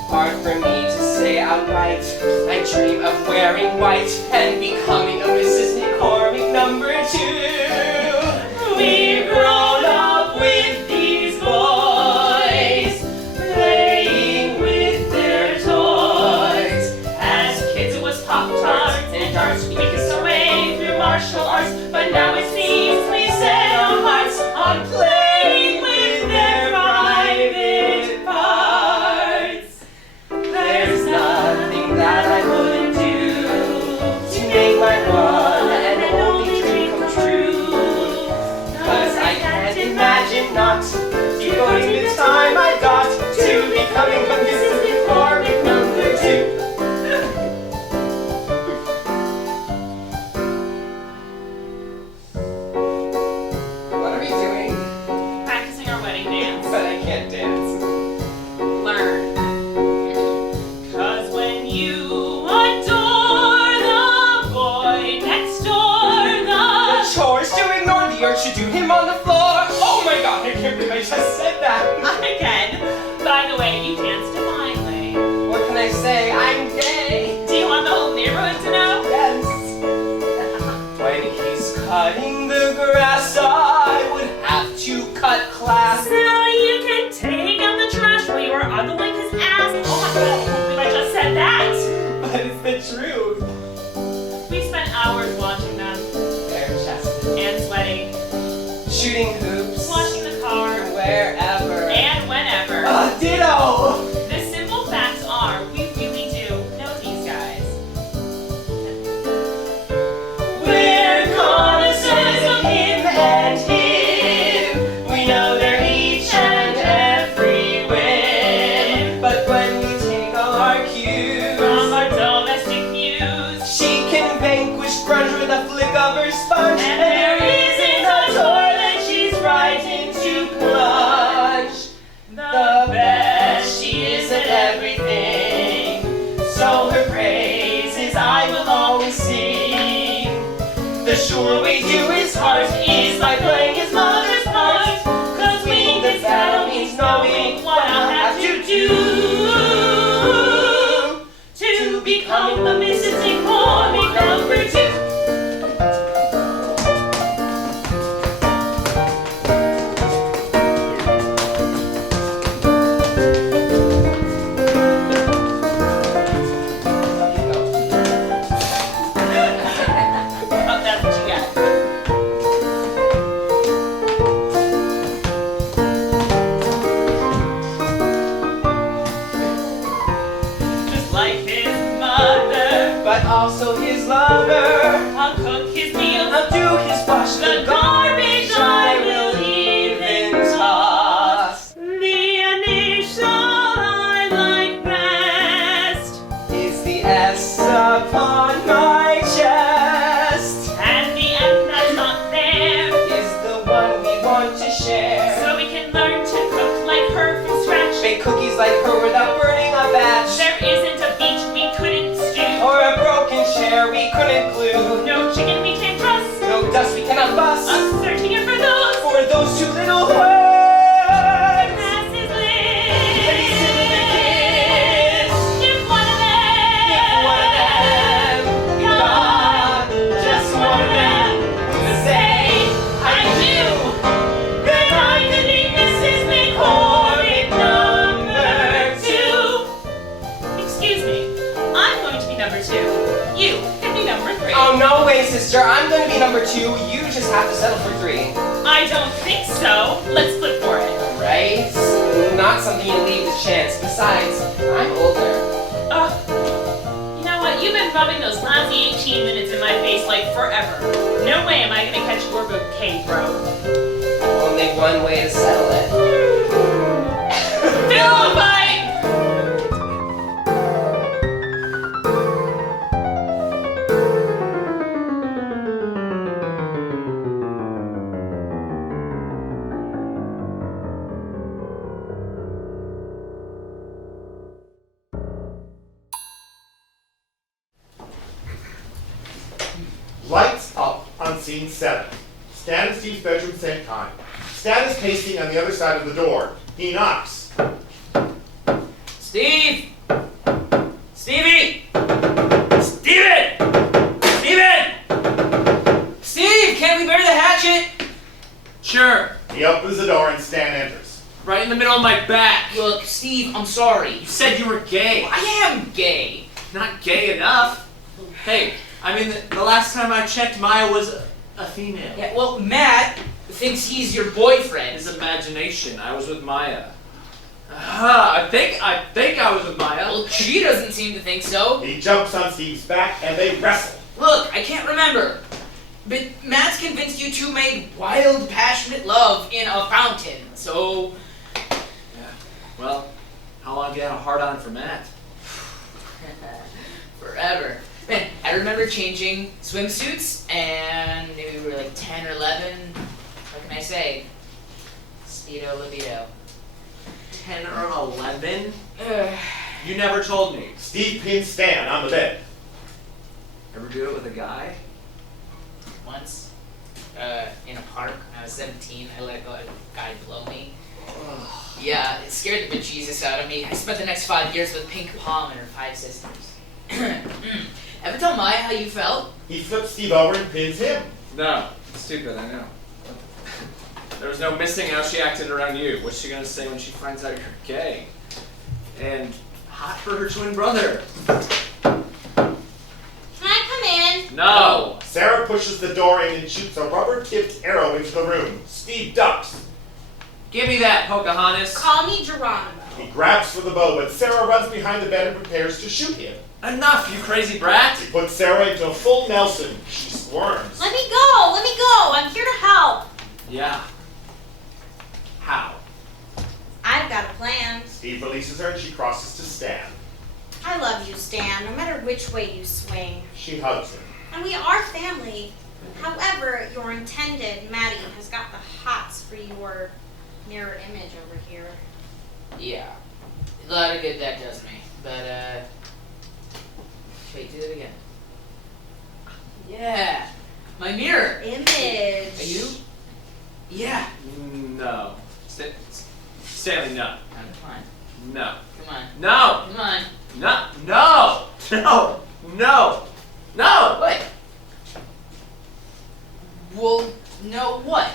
Hard for me to say outright. I dream of wearing white and becoming a Mrs. McCormick #2. We've grown up with these boys, playing with their toys. As kids it was Pop-Tarts and darts, we kissed our way through martial arts. But now it seems we set our hearts on playing with their private parts. There's nothing that I wouldn't do to make my one and only dream come true. 'Cause I can't imagine not devoting the time I got to becoming a Mrs. McCormick #2. What are we doing? Practicing our wedding dance. But I can't dance. Learn. 'Cause when you adore the boy next door, The chores to ignore the urge to do him on the floor. Oh my god, I can't believe I just said that. Again. By the way, you dance divinely. What can I say? I'm gay. Do you want the whole neighborhood to know? Yes. When he's cutting the grass, I would have to cut class. So you can take out the trash while you are ogling his ass. Oh my god, I can't believe I just said that. But it's the truth. We spent hours watching them. shooting hoops, washing the car, wherever. and whenever. Ditto! The simple facts are, we really do know these guys. We're connoisseurs of him and him. We know they're each and every whim. But when we take all our cues From our domestic views, She can vanquish grunge with a flick of her sponge. and there isn't a toilet she's right into plunge. The best she is at everything. So her praises I will always sing. The sure way to his heart is by playing his mother's part. Cause winning this battle means knowing what I'll have to do To become the Mrs. McCormick number 2. Oh, that's what you got. Just like his mother, but also his lover. I'll cook his meals, I'll do his wash. the garbage I will even toss. The initial I like best, Is the S upon my chest. and the M that's not there, Is the one we want to share. so we can learn to cook like her from scratch. Bake cookies like her without burning a batch. There isn't a beach we couldn't stew, Or a broken chair we couldn't glue. no chicken we can't trust. No dust we cannot bust. I'm searching it for those For those two little words. past his And he's still the lips. kid. If one of them, If one of them got just one of them to say I do, then I could be Mrs. McCormick number 2. excuse me, I'm going to be number 2. You can be number 3. Oh no way, sister. I'm gonna be number 2. You just have to settle for 3. I don't think so. Let's flip for it. Right? Not something you leave to chance. Besides, I'm older. You know what? You've been rubbing those lousy 18 minutes in my face like forever. No way am I gonna catch your bouquet, bro. Only one way to settle it. Philippi! Lights up on scene 7. Stan and Steve's bedroom, same time. Stan is pacing on the other side of the door. He knocks. Steve! Stevie! Steven! Steven! Steve, can't we bury the hatchet? Sure. He opens the door and Stan enters. Right in the middle of my back. Look, Steve, I'm sorry. You said you were gay. I am gay. Not gay enough. Hey, I mean, the last time I checked, Maya was a female. Yeah, well, Matt thinks he's your boyfriend. His imagination. I was with Maya. I think I was with Maya. Well, she doesn't seem to think so. He jumps on Steve's back and they wrestle. Look, I can't remember. But Matt's convinced you two made wild, passionate love in a fountain, so... Yeah. Well, how long have you had a hard-on for Matt? Forever. Man, I remember changing swimsuits, and maybe we were like 10 or 11. What can I say? Speedo libido. 10 or 11? Ugh. You never told me. Steve pins Stan on the bed. Ever do it with a guy? Once, in a park, when I was 17, I let a guy blow me. Yeah, it scared the bejesus out of me. I spent the next 5 years with Pink Palm and her 5 sisters. Ever tell Maya how you felt? He flips Steve over and pins him. No. Stupid, I know. There was no missing how she acted around you. What's she gonna say when she finds out you're gay? And hot for her twin brother. Can I come in? No! Sara pushes the door in and shoots a rubber-tipped arrow into the room. Steve ducks. Give me that, Pocahontas. Call me Geronimo. He grabs for the bow, but Sara runs behind the bed and prepares to shoot him. Enough, you crazy brat. He puts Sara into a full Nelson. She squirms. Let me go! Let me go! I'm here to help. Yeah. How? I've got a plan. Steve releases her and she crosses to Stan. I love you, Stan, no matter which way you swing. She hugs him. And we are family. However, your intended, Maddie, has got the hots for your mirror image over here. Yeah. A lot of good that does me. But, wait, do that again. Yeah. My mirror. Image. Are you? Yeah. No. Stanley, no. Oh, come on. No. Come on. No. Come on. No. No. No. No. No. What? Well, no, what?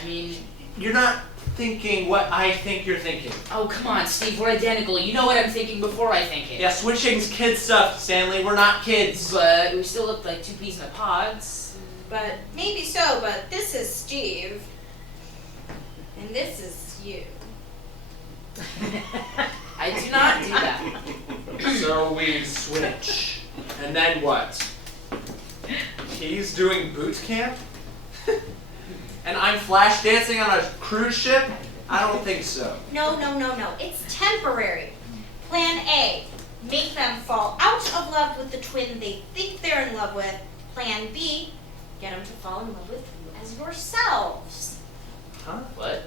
I mean, You're not thinking what I think you're thinking. oh, come on, Steve, we're identical. You know what I'm thinking before I think it. Yeah, switching's kid stuff, Stanley. We're not kids. But we still look like two peas in a pods. But maybe so, but this is Steve. And this is you. I do not do that. So we switch. And then what? He's doing boot camp? And I'm flash dancing on a cruise ship? I don't think so. No. It's temporary. Plan A. Make them fall out of love with the twin they think they're in love with. Plan B. Get them to fall in love with you as yourselves. Huh? What?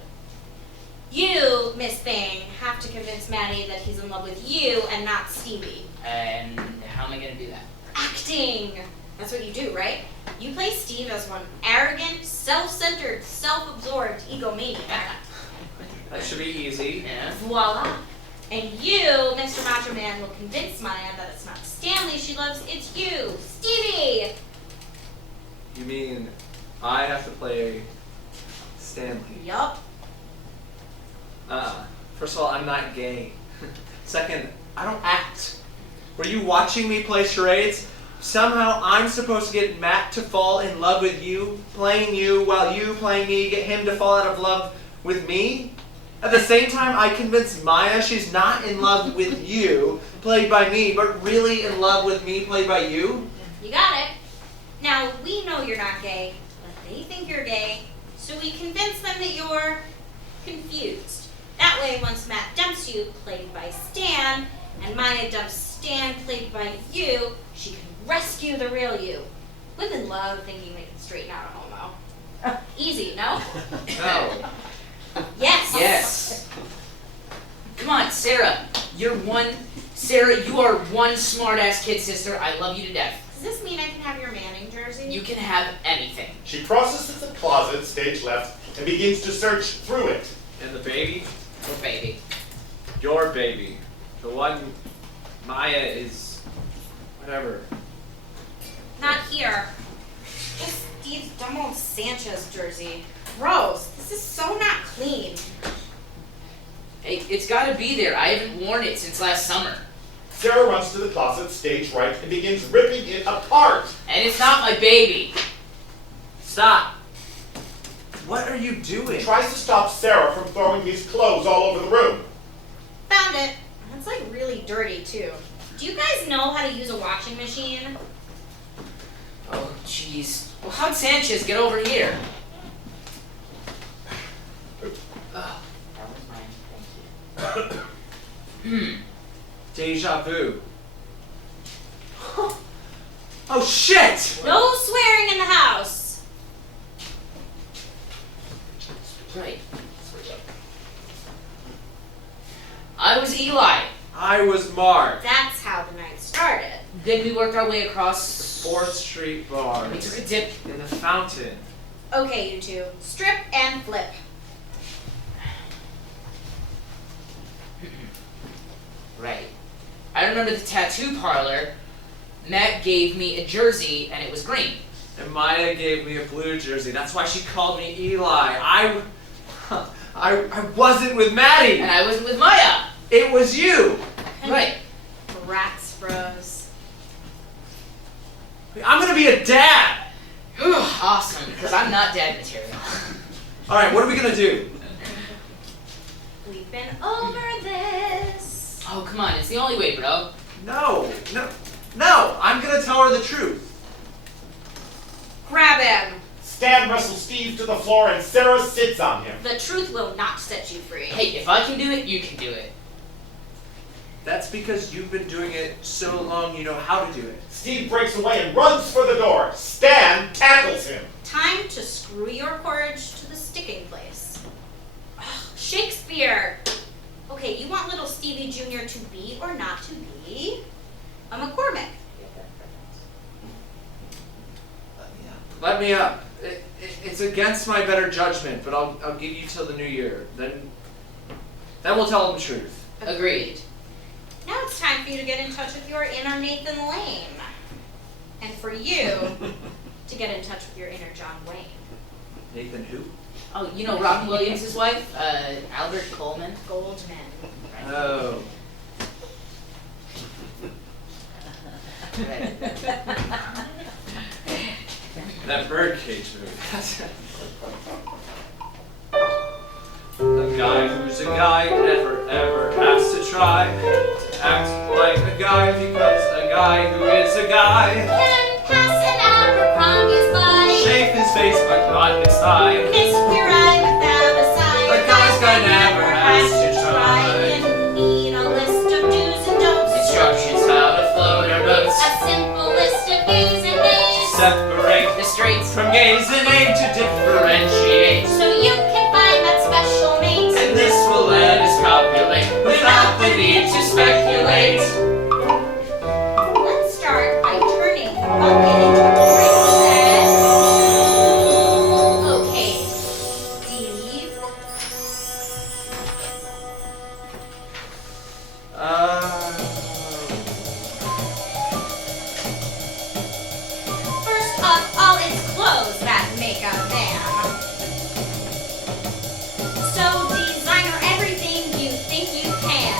You, Miss Thing, have to convince Maddie that he's in love with you and not Stevie. And how am I gonna do that? Acting. That's what you do, right? You play Steve as one arrogant, self-centered, self-absorbed egomaniac. That should be easy. Yeah. Voila. And you, Mr. Macho Man, will convince Maya that it's not Stanley she loves, it's you, Stevie! You mean I have to play Stanley? Yup. First of all, I'm not gay. Second, I don't act. Were you watching me play charades? Somehow I'm supposed to get Matt to fall in love with you, playing you, while you playing me, get him to fall out of love with me? At the same time, I convince Maya she's not in love with you, played by me, but really in love with me, played by you? You got it. Now, we know you're not gay, but they think you're gay, so we convince them that you're confused. That way, once Matt dumps you, played by Stan, and Maya dumps Stan, played by you, she can rescue the real you. Women love thinking they can straighten out a homo. Easy, no? No. Yes. Yes. Come on, Sarah. You are one smart-ass kid, sister. I love you to death. Does this mean I can have your Manning jersey? You can have anything. She crosses to the closet, stage left, and begins to search through it. And the baby? What baby? Your baby. The one Maya is... whatever. Not here. Just Steve's dumb old Sanchez jersey. Gross. This is so not clean. Hey, it's gotta be there. I haven't worn it since last summer. Sara runs to the closet, stage right, and begins ripping it apart. And it's not my baby. Stop! What are you doing? He tries to stop Sara from throwing his clothes all over the room. Found it. It's like really dirty too. Do you guys know how to use a washing machine? Oh, jeez. Well, how'd Sanchez get over here? Oh, that was mine. Thank you. Deja vu. Oh shit! No swearing in the house. Right. I was Eli. I was Mark. That's how the night started. Then we worked our way across 4th Street Bar. We took a dip. In the fountain. Okay, you two. Strip and flip. Right. I remember the tattoo parlor. Matt gave me a jersey and it was green. And Maya gave me a blue jersey. That's why she called me Eli. I wasn't with Maddie. And I wasn't with Maya. It was you. Right. Rats, bros. I'm gonna be a dad. Awesome, because I'm not dad material. Alright, what are we gonna do? We've been over this. Oh, come on, it's the only way, bro. No, I'm gonna tell her the truth. Grab him. Stan wrestles Steve to the floor and Sarah sits on him. The truth will not set you free. Hey, if I can do it, you can do it. That's because you've been doing it so long you know how to do it. Steve breaks away and runs for the door. Stan tackles him. Time to screw your courage to the sticking place. Ugh, Shakespeare! Okay, you want little Stevie Jr. to be or not to be a McCormick? Let me up. It's against my better judgment, but I'll give you till the new year. Then we'll tell them the truth. Agreed. Now it's time for you to get in touch with your inner Nathan Lane. And for you to get in touch with your inner John Wayne. Nathan who? Oh, you know Robin Williams' wife? Albert Coleman? Goldman. Oh. Right. That birdcage movie. A guy who's a guy never ever has to try to act like a guy because a guy who is a guy Can pass an Abercrombie's by. shave his face but not his thigh. Miss Queer Eye without a sign. A guy's guy never has to try. Didn't need a list of do's and don'ts. Instructions how to float our boats. A simple list of gays and nays. Separate The straights from gays and aim to differentiate. So you can find that special mate. And this will let us copulate without the need to speculate. Let's start by turning the bucket into a princess. Okay, Steve. First off, all its clothes that make a man. So designer everything you think you can.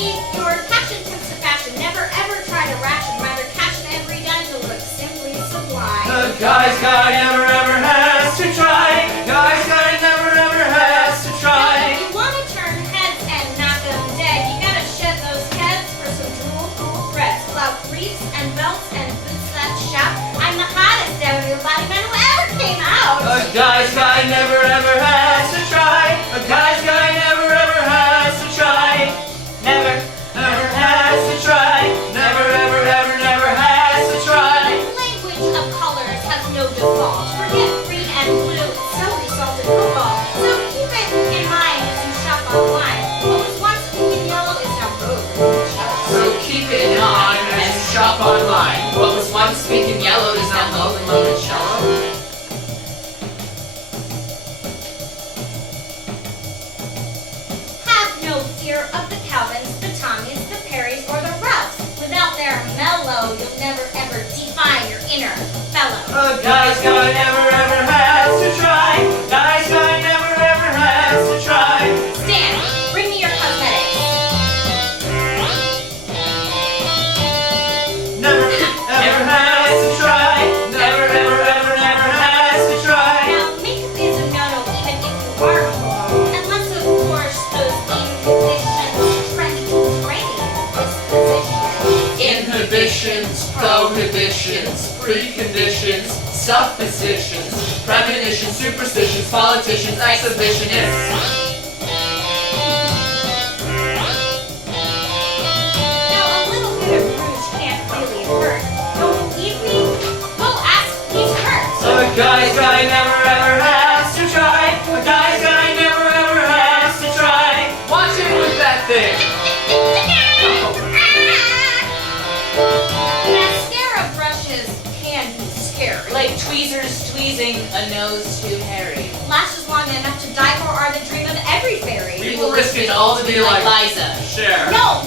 If your passion tempts to fashion, never ever try to ration. Rather cash in every dime to look simply sublime. The guy's guy never ever has to try. Guy's guy never ever has to Now, try. if you want to turn heads and knock them dead, you gotta shed those heads for some drool cool threads. Flout briefs and belts and boots that shout. I'm the hottest out of your body man who ever came out. A guy's guy never ever has to try. A guy's guy never ever has to try. Never ever has to try. Never ever ever never has to try. Language of colors has no default. Forget green and blue, celery, salt, and cobalt. So keep it in mind as you shop online. What was once pink and yellow is now gold. So keep it in mind as you shop online. What was once pink and yellow is now gold and limoncello. Have no fear of the Calvins, the Tommies, the Perrys, or the Ralphs. Without their mellow, you'll never ever define your inner fellow. A guy's guy never ever has to try. Guy's guy never ever has to try. Stan, bring me your cosmetics. Never ever has to try. Never ever ever never has to try. Now, makeup is a no-no even if you are alone. Unless, of course, those inhibitions trend to drain this position. Inhibitions, prohibitions, preconditions, suppositions, premonitions, superstitions, politicians, exhibitionists. Now, a little bit of rouge can't really hurt. Don't believe me? Go ask these hurts. A guy's guy never ever has to try. A guy's guy never ever has to try. Watch it with that thing. Mascara brushes can be scary. Like tweezers tweezing a nose too hairy. Lashes long enough to die for are the dream of every fairy. We will risk it all to be like Liza. Cher. No,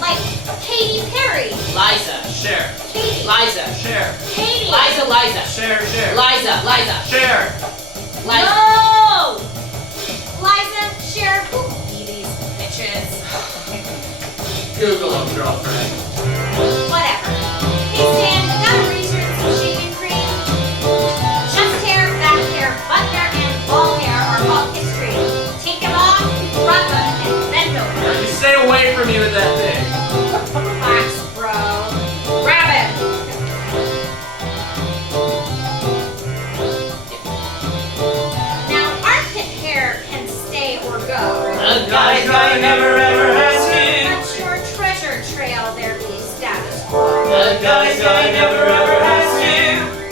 like Katy Perry. Liza. Cher. Katy. Liza. Cher. Katy. Liza. Cher. Cher. Liza. Cher. Liza. No! Liza, Cher, who be these bitches? Google them, girlfriend. Whatever. Hey Stan, you gotta guy never ever has to. That's your treasure trail, there be status quo. A guy's guy never ever has to.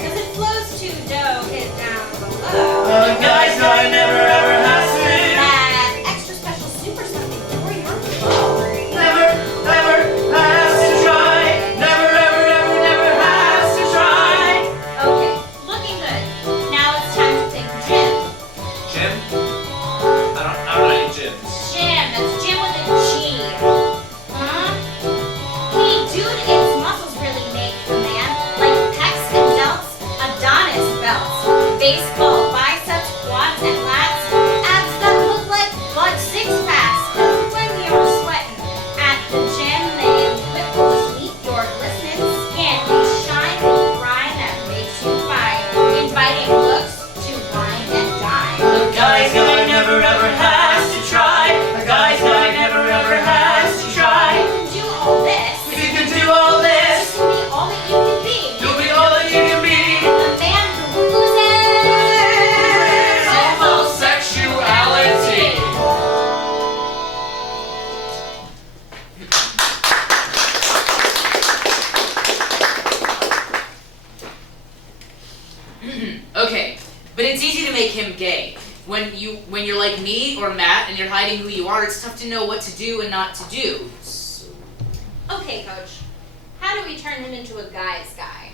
Cause it flows to dough hid down below. A guy's guy never ever has to. That extra special super something for your flow. Never ever has to try. Never ever ever never has to try. Okay, looking good. Now it's time to pick Jim. Jim? I don't know any Jims. Jim, that's Jim with a G. Huh? Hey, dude, its muscles really make the man. Like pecs and delts, Adonis belts, baseball, biceps, quads, and lats. Abs that look like blood six packs. When we were sweating at the gym, they whip sweet your glistening skin. They shine with brine that makes you fine. Inviting looks to wine and dine. A guy's guy never ever has to try. A guy's guy never ever has to try. You can do all this. If you can do all this, You can be all that you can be. you'll be all that you can be. The man who loses. Homosexuality. Okay, but it's easy to make him gay. When you're like me or Matt and you're hiding who you are, it's tough to know what to do and not to do. So, Okay, coach. How do we turn him into a guy's guy?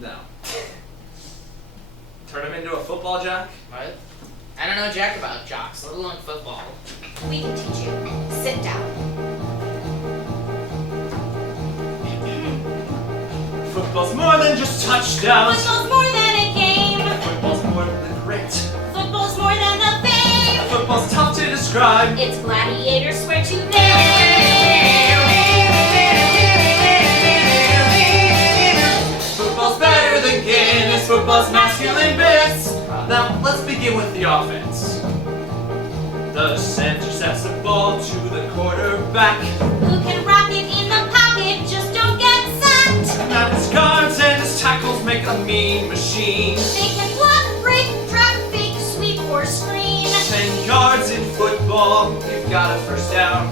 No. Turn him into a football jack? what? I don't know jack about jocks, let alone football. We can teach you. Sit down. Football's more than just touchdowns. Football's more than a game. Football's more than the grit. Football's more than the fame. Football's tough to describe. It's gladiators swear to name. Football's better than Guinness. Football's masculine bits. Now, let's begin with the offense. The center sets the ball to the quarterback. Who can rock it in the pocket? Just don't get sacked. Now his guards and his tackles make a mean machine. They can block, break, trap, fake, sweep, or screen. 10 yards in football, you've got a first down.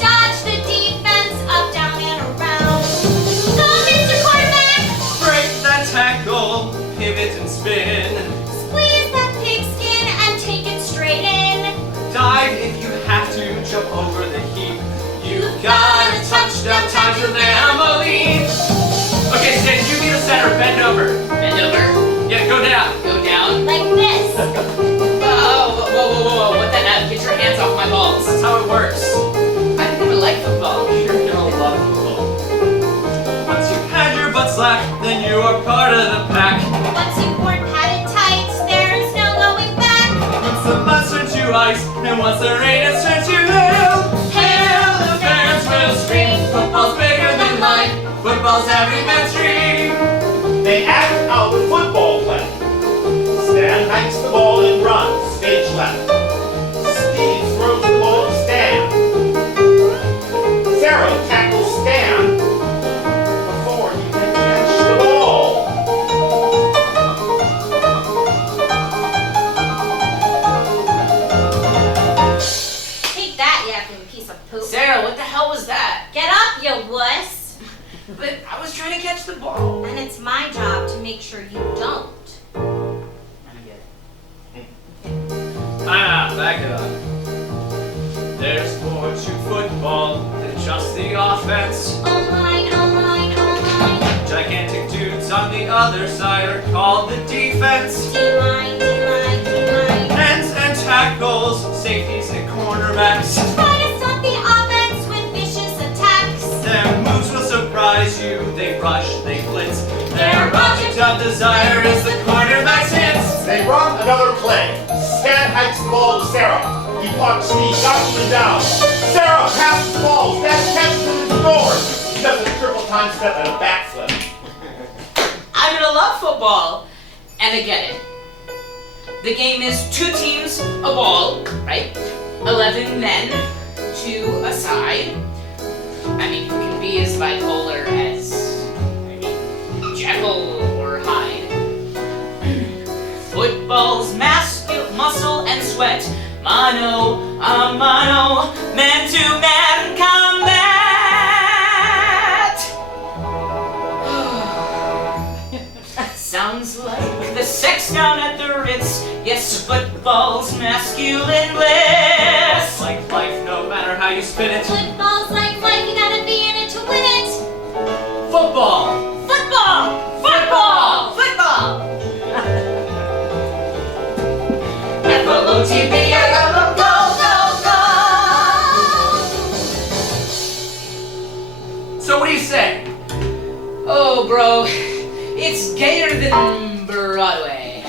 Dodge the defense, up, down, and around. Go, Mr. Quarterback! Break that tackle, pivot and spin. Squeeze that pigskin and take it straight in. Dive if you have to, jump over the heap. You've got a touchdown, time to Lamborghini. Okay, Stan, you be the center, bend over. Bend over, Yeah, go down. go down. Like this. Whoa, what the F? Get your hands off my balls. That's how it works. I never like football. You're gonna love football. Once you've had your butt slapped, then you are part of the pack. Once you've worn padded tights, there is no going back. Once the mud turns to ice, and once the rain has turned to hail, hail, the fans will scream. Football's bigger than life. Football's every man's dream. They act out the football play. Stan hikes the ball and runs, stage left. Steve throws the ball to Stan. Sara tackles Stan before he can catch the ball. Take that, you effing piece of poop. Sara, what the hell was that? Get up, you wuss. But I was trying to catch the ball. And it's my job to make sure you don't. I get it. Back it up. There's more to football than just the offense. Oh my, oh my, oh my. Gigantic dudes on the other side are called the defense. D-line, D-line, D-line. Ends and tackles, safeties and cornerbacks. Try to stop the offense with vicious attacks. Their moves will surprise you. They rush, they blitz. Their object of desire is the quarterback's hits. They run another play. Stan hikes the ball to Sara. He punches Steve, knocks him down. Sara passes the ball. Stan catches it and scores. He does a triple time step and a backflip. I'm gonna love football. And I get it. The game is 2 teams, a ball, right? 11 men, 2 a side. I mean, you can be as bipolar as Jekyll or Hyde. Football's muscle and sweat, mano a mano, man to man combat. Sounds like the sex down at the Ritz. Yes, football's masculine bliss. Like life, no matter how you spin it. Football's like life, you gotta be in it to win it. Football! Football! Football! Football! F-O-O-T-B-A-L-L, go, go, go! So what do you say? Oh, bro, it's gayer than Broadway.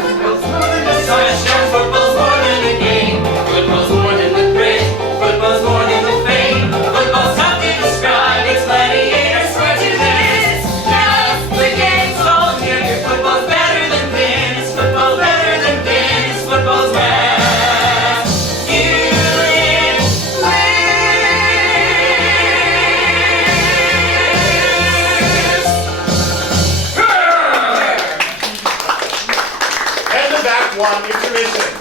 Football's more than just sunshine, football's more than a game. Football's more than the grit, football's more than the fame. Football's tough to describe, its gladiators swear to this. Just the game's all here, your football's better than this. Football's better than this, football's where you live. And the back one, intermission.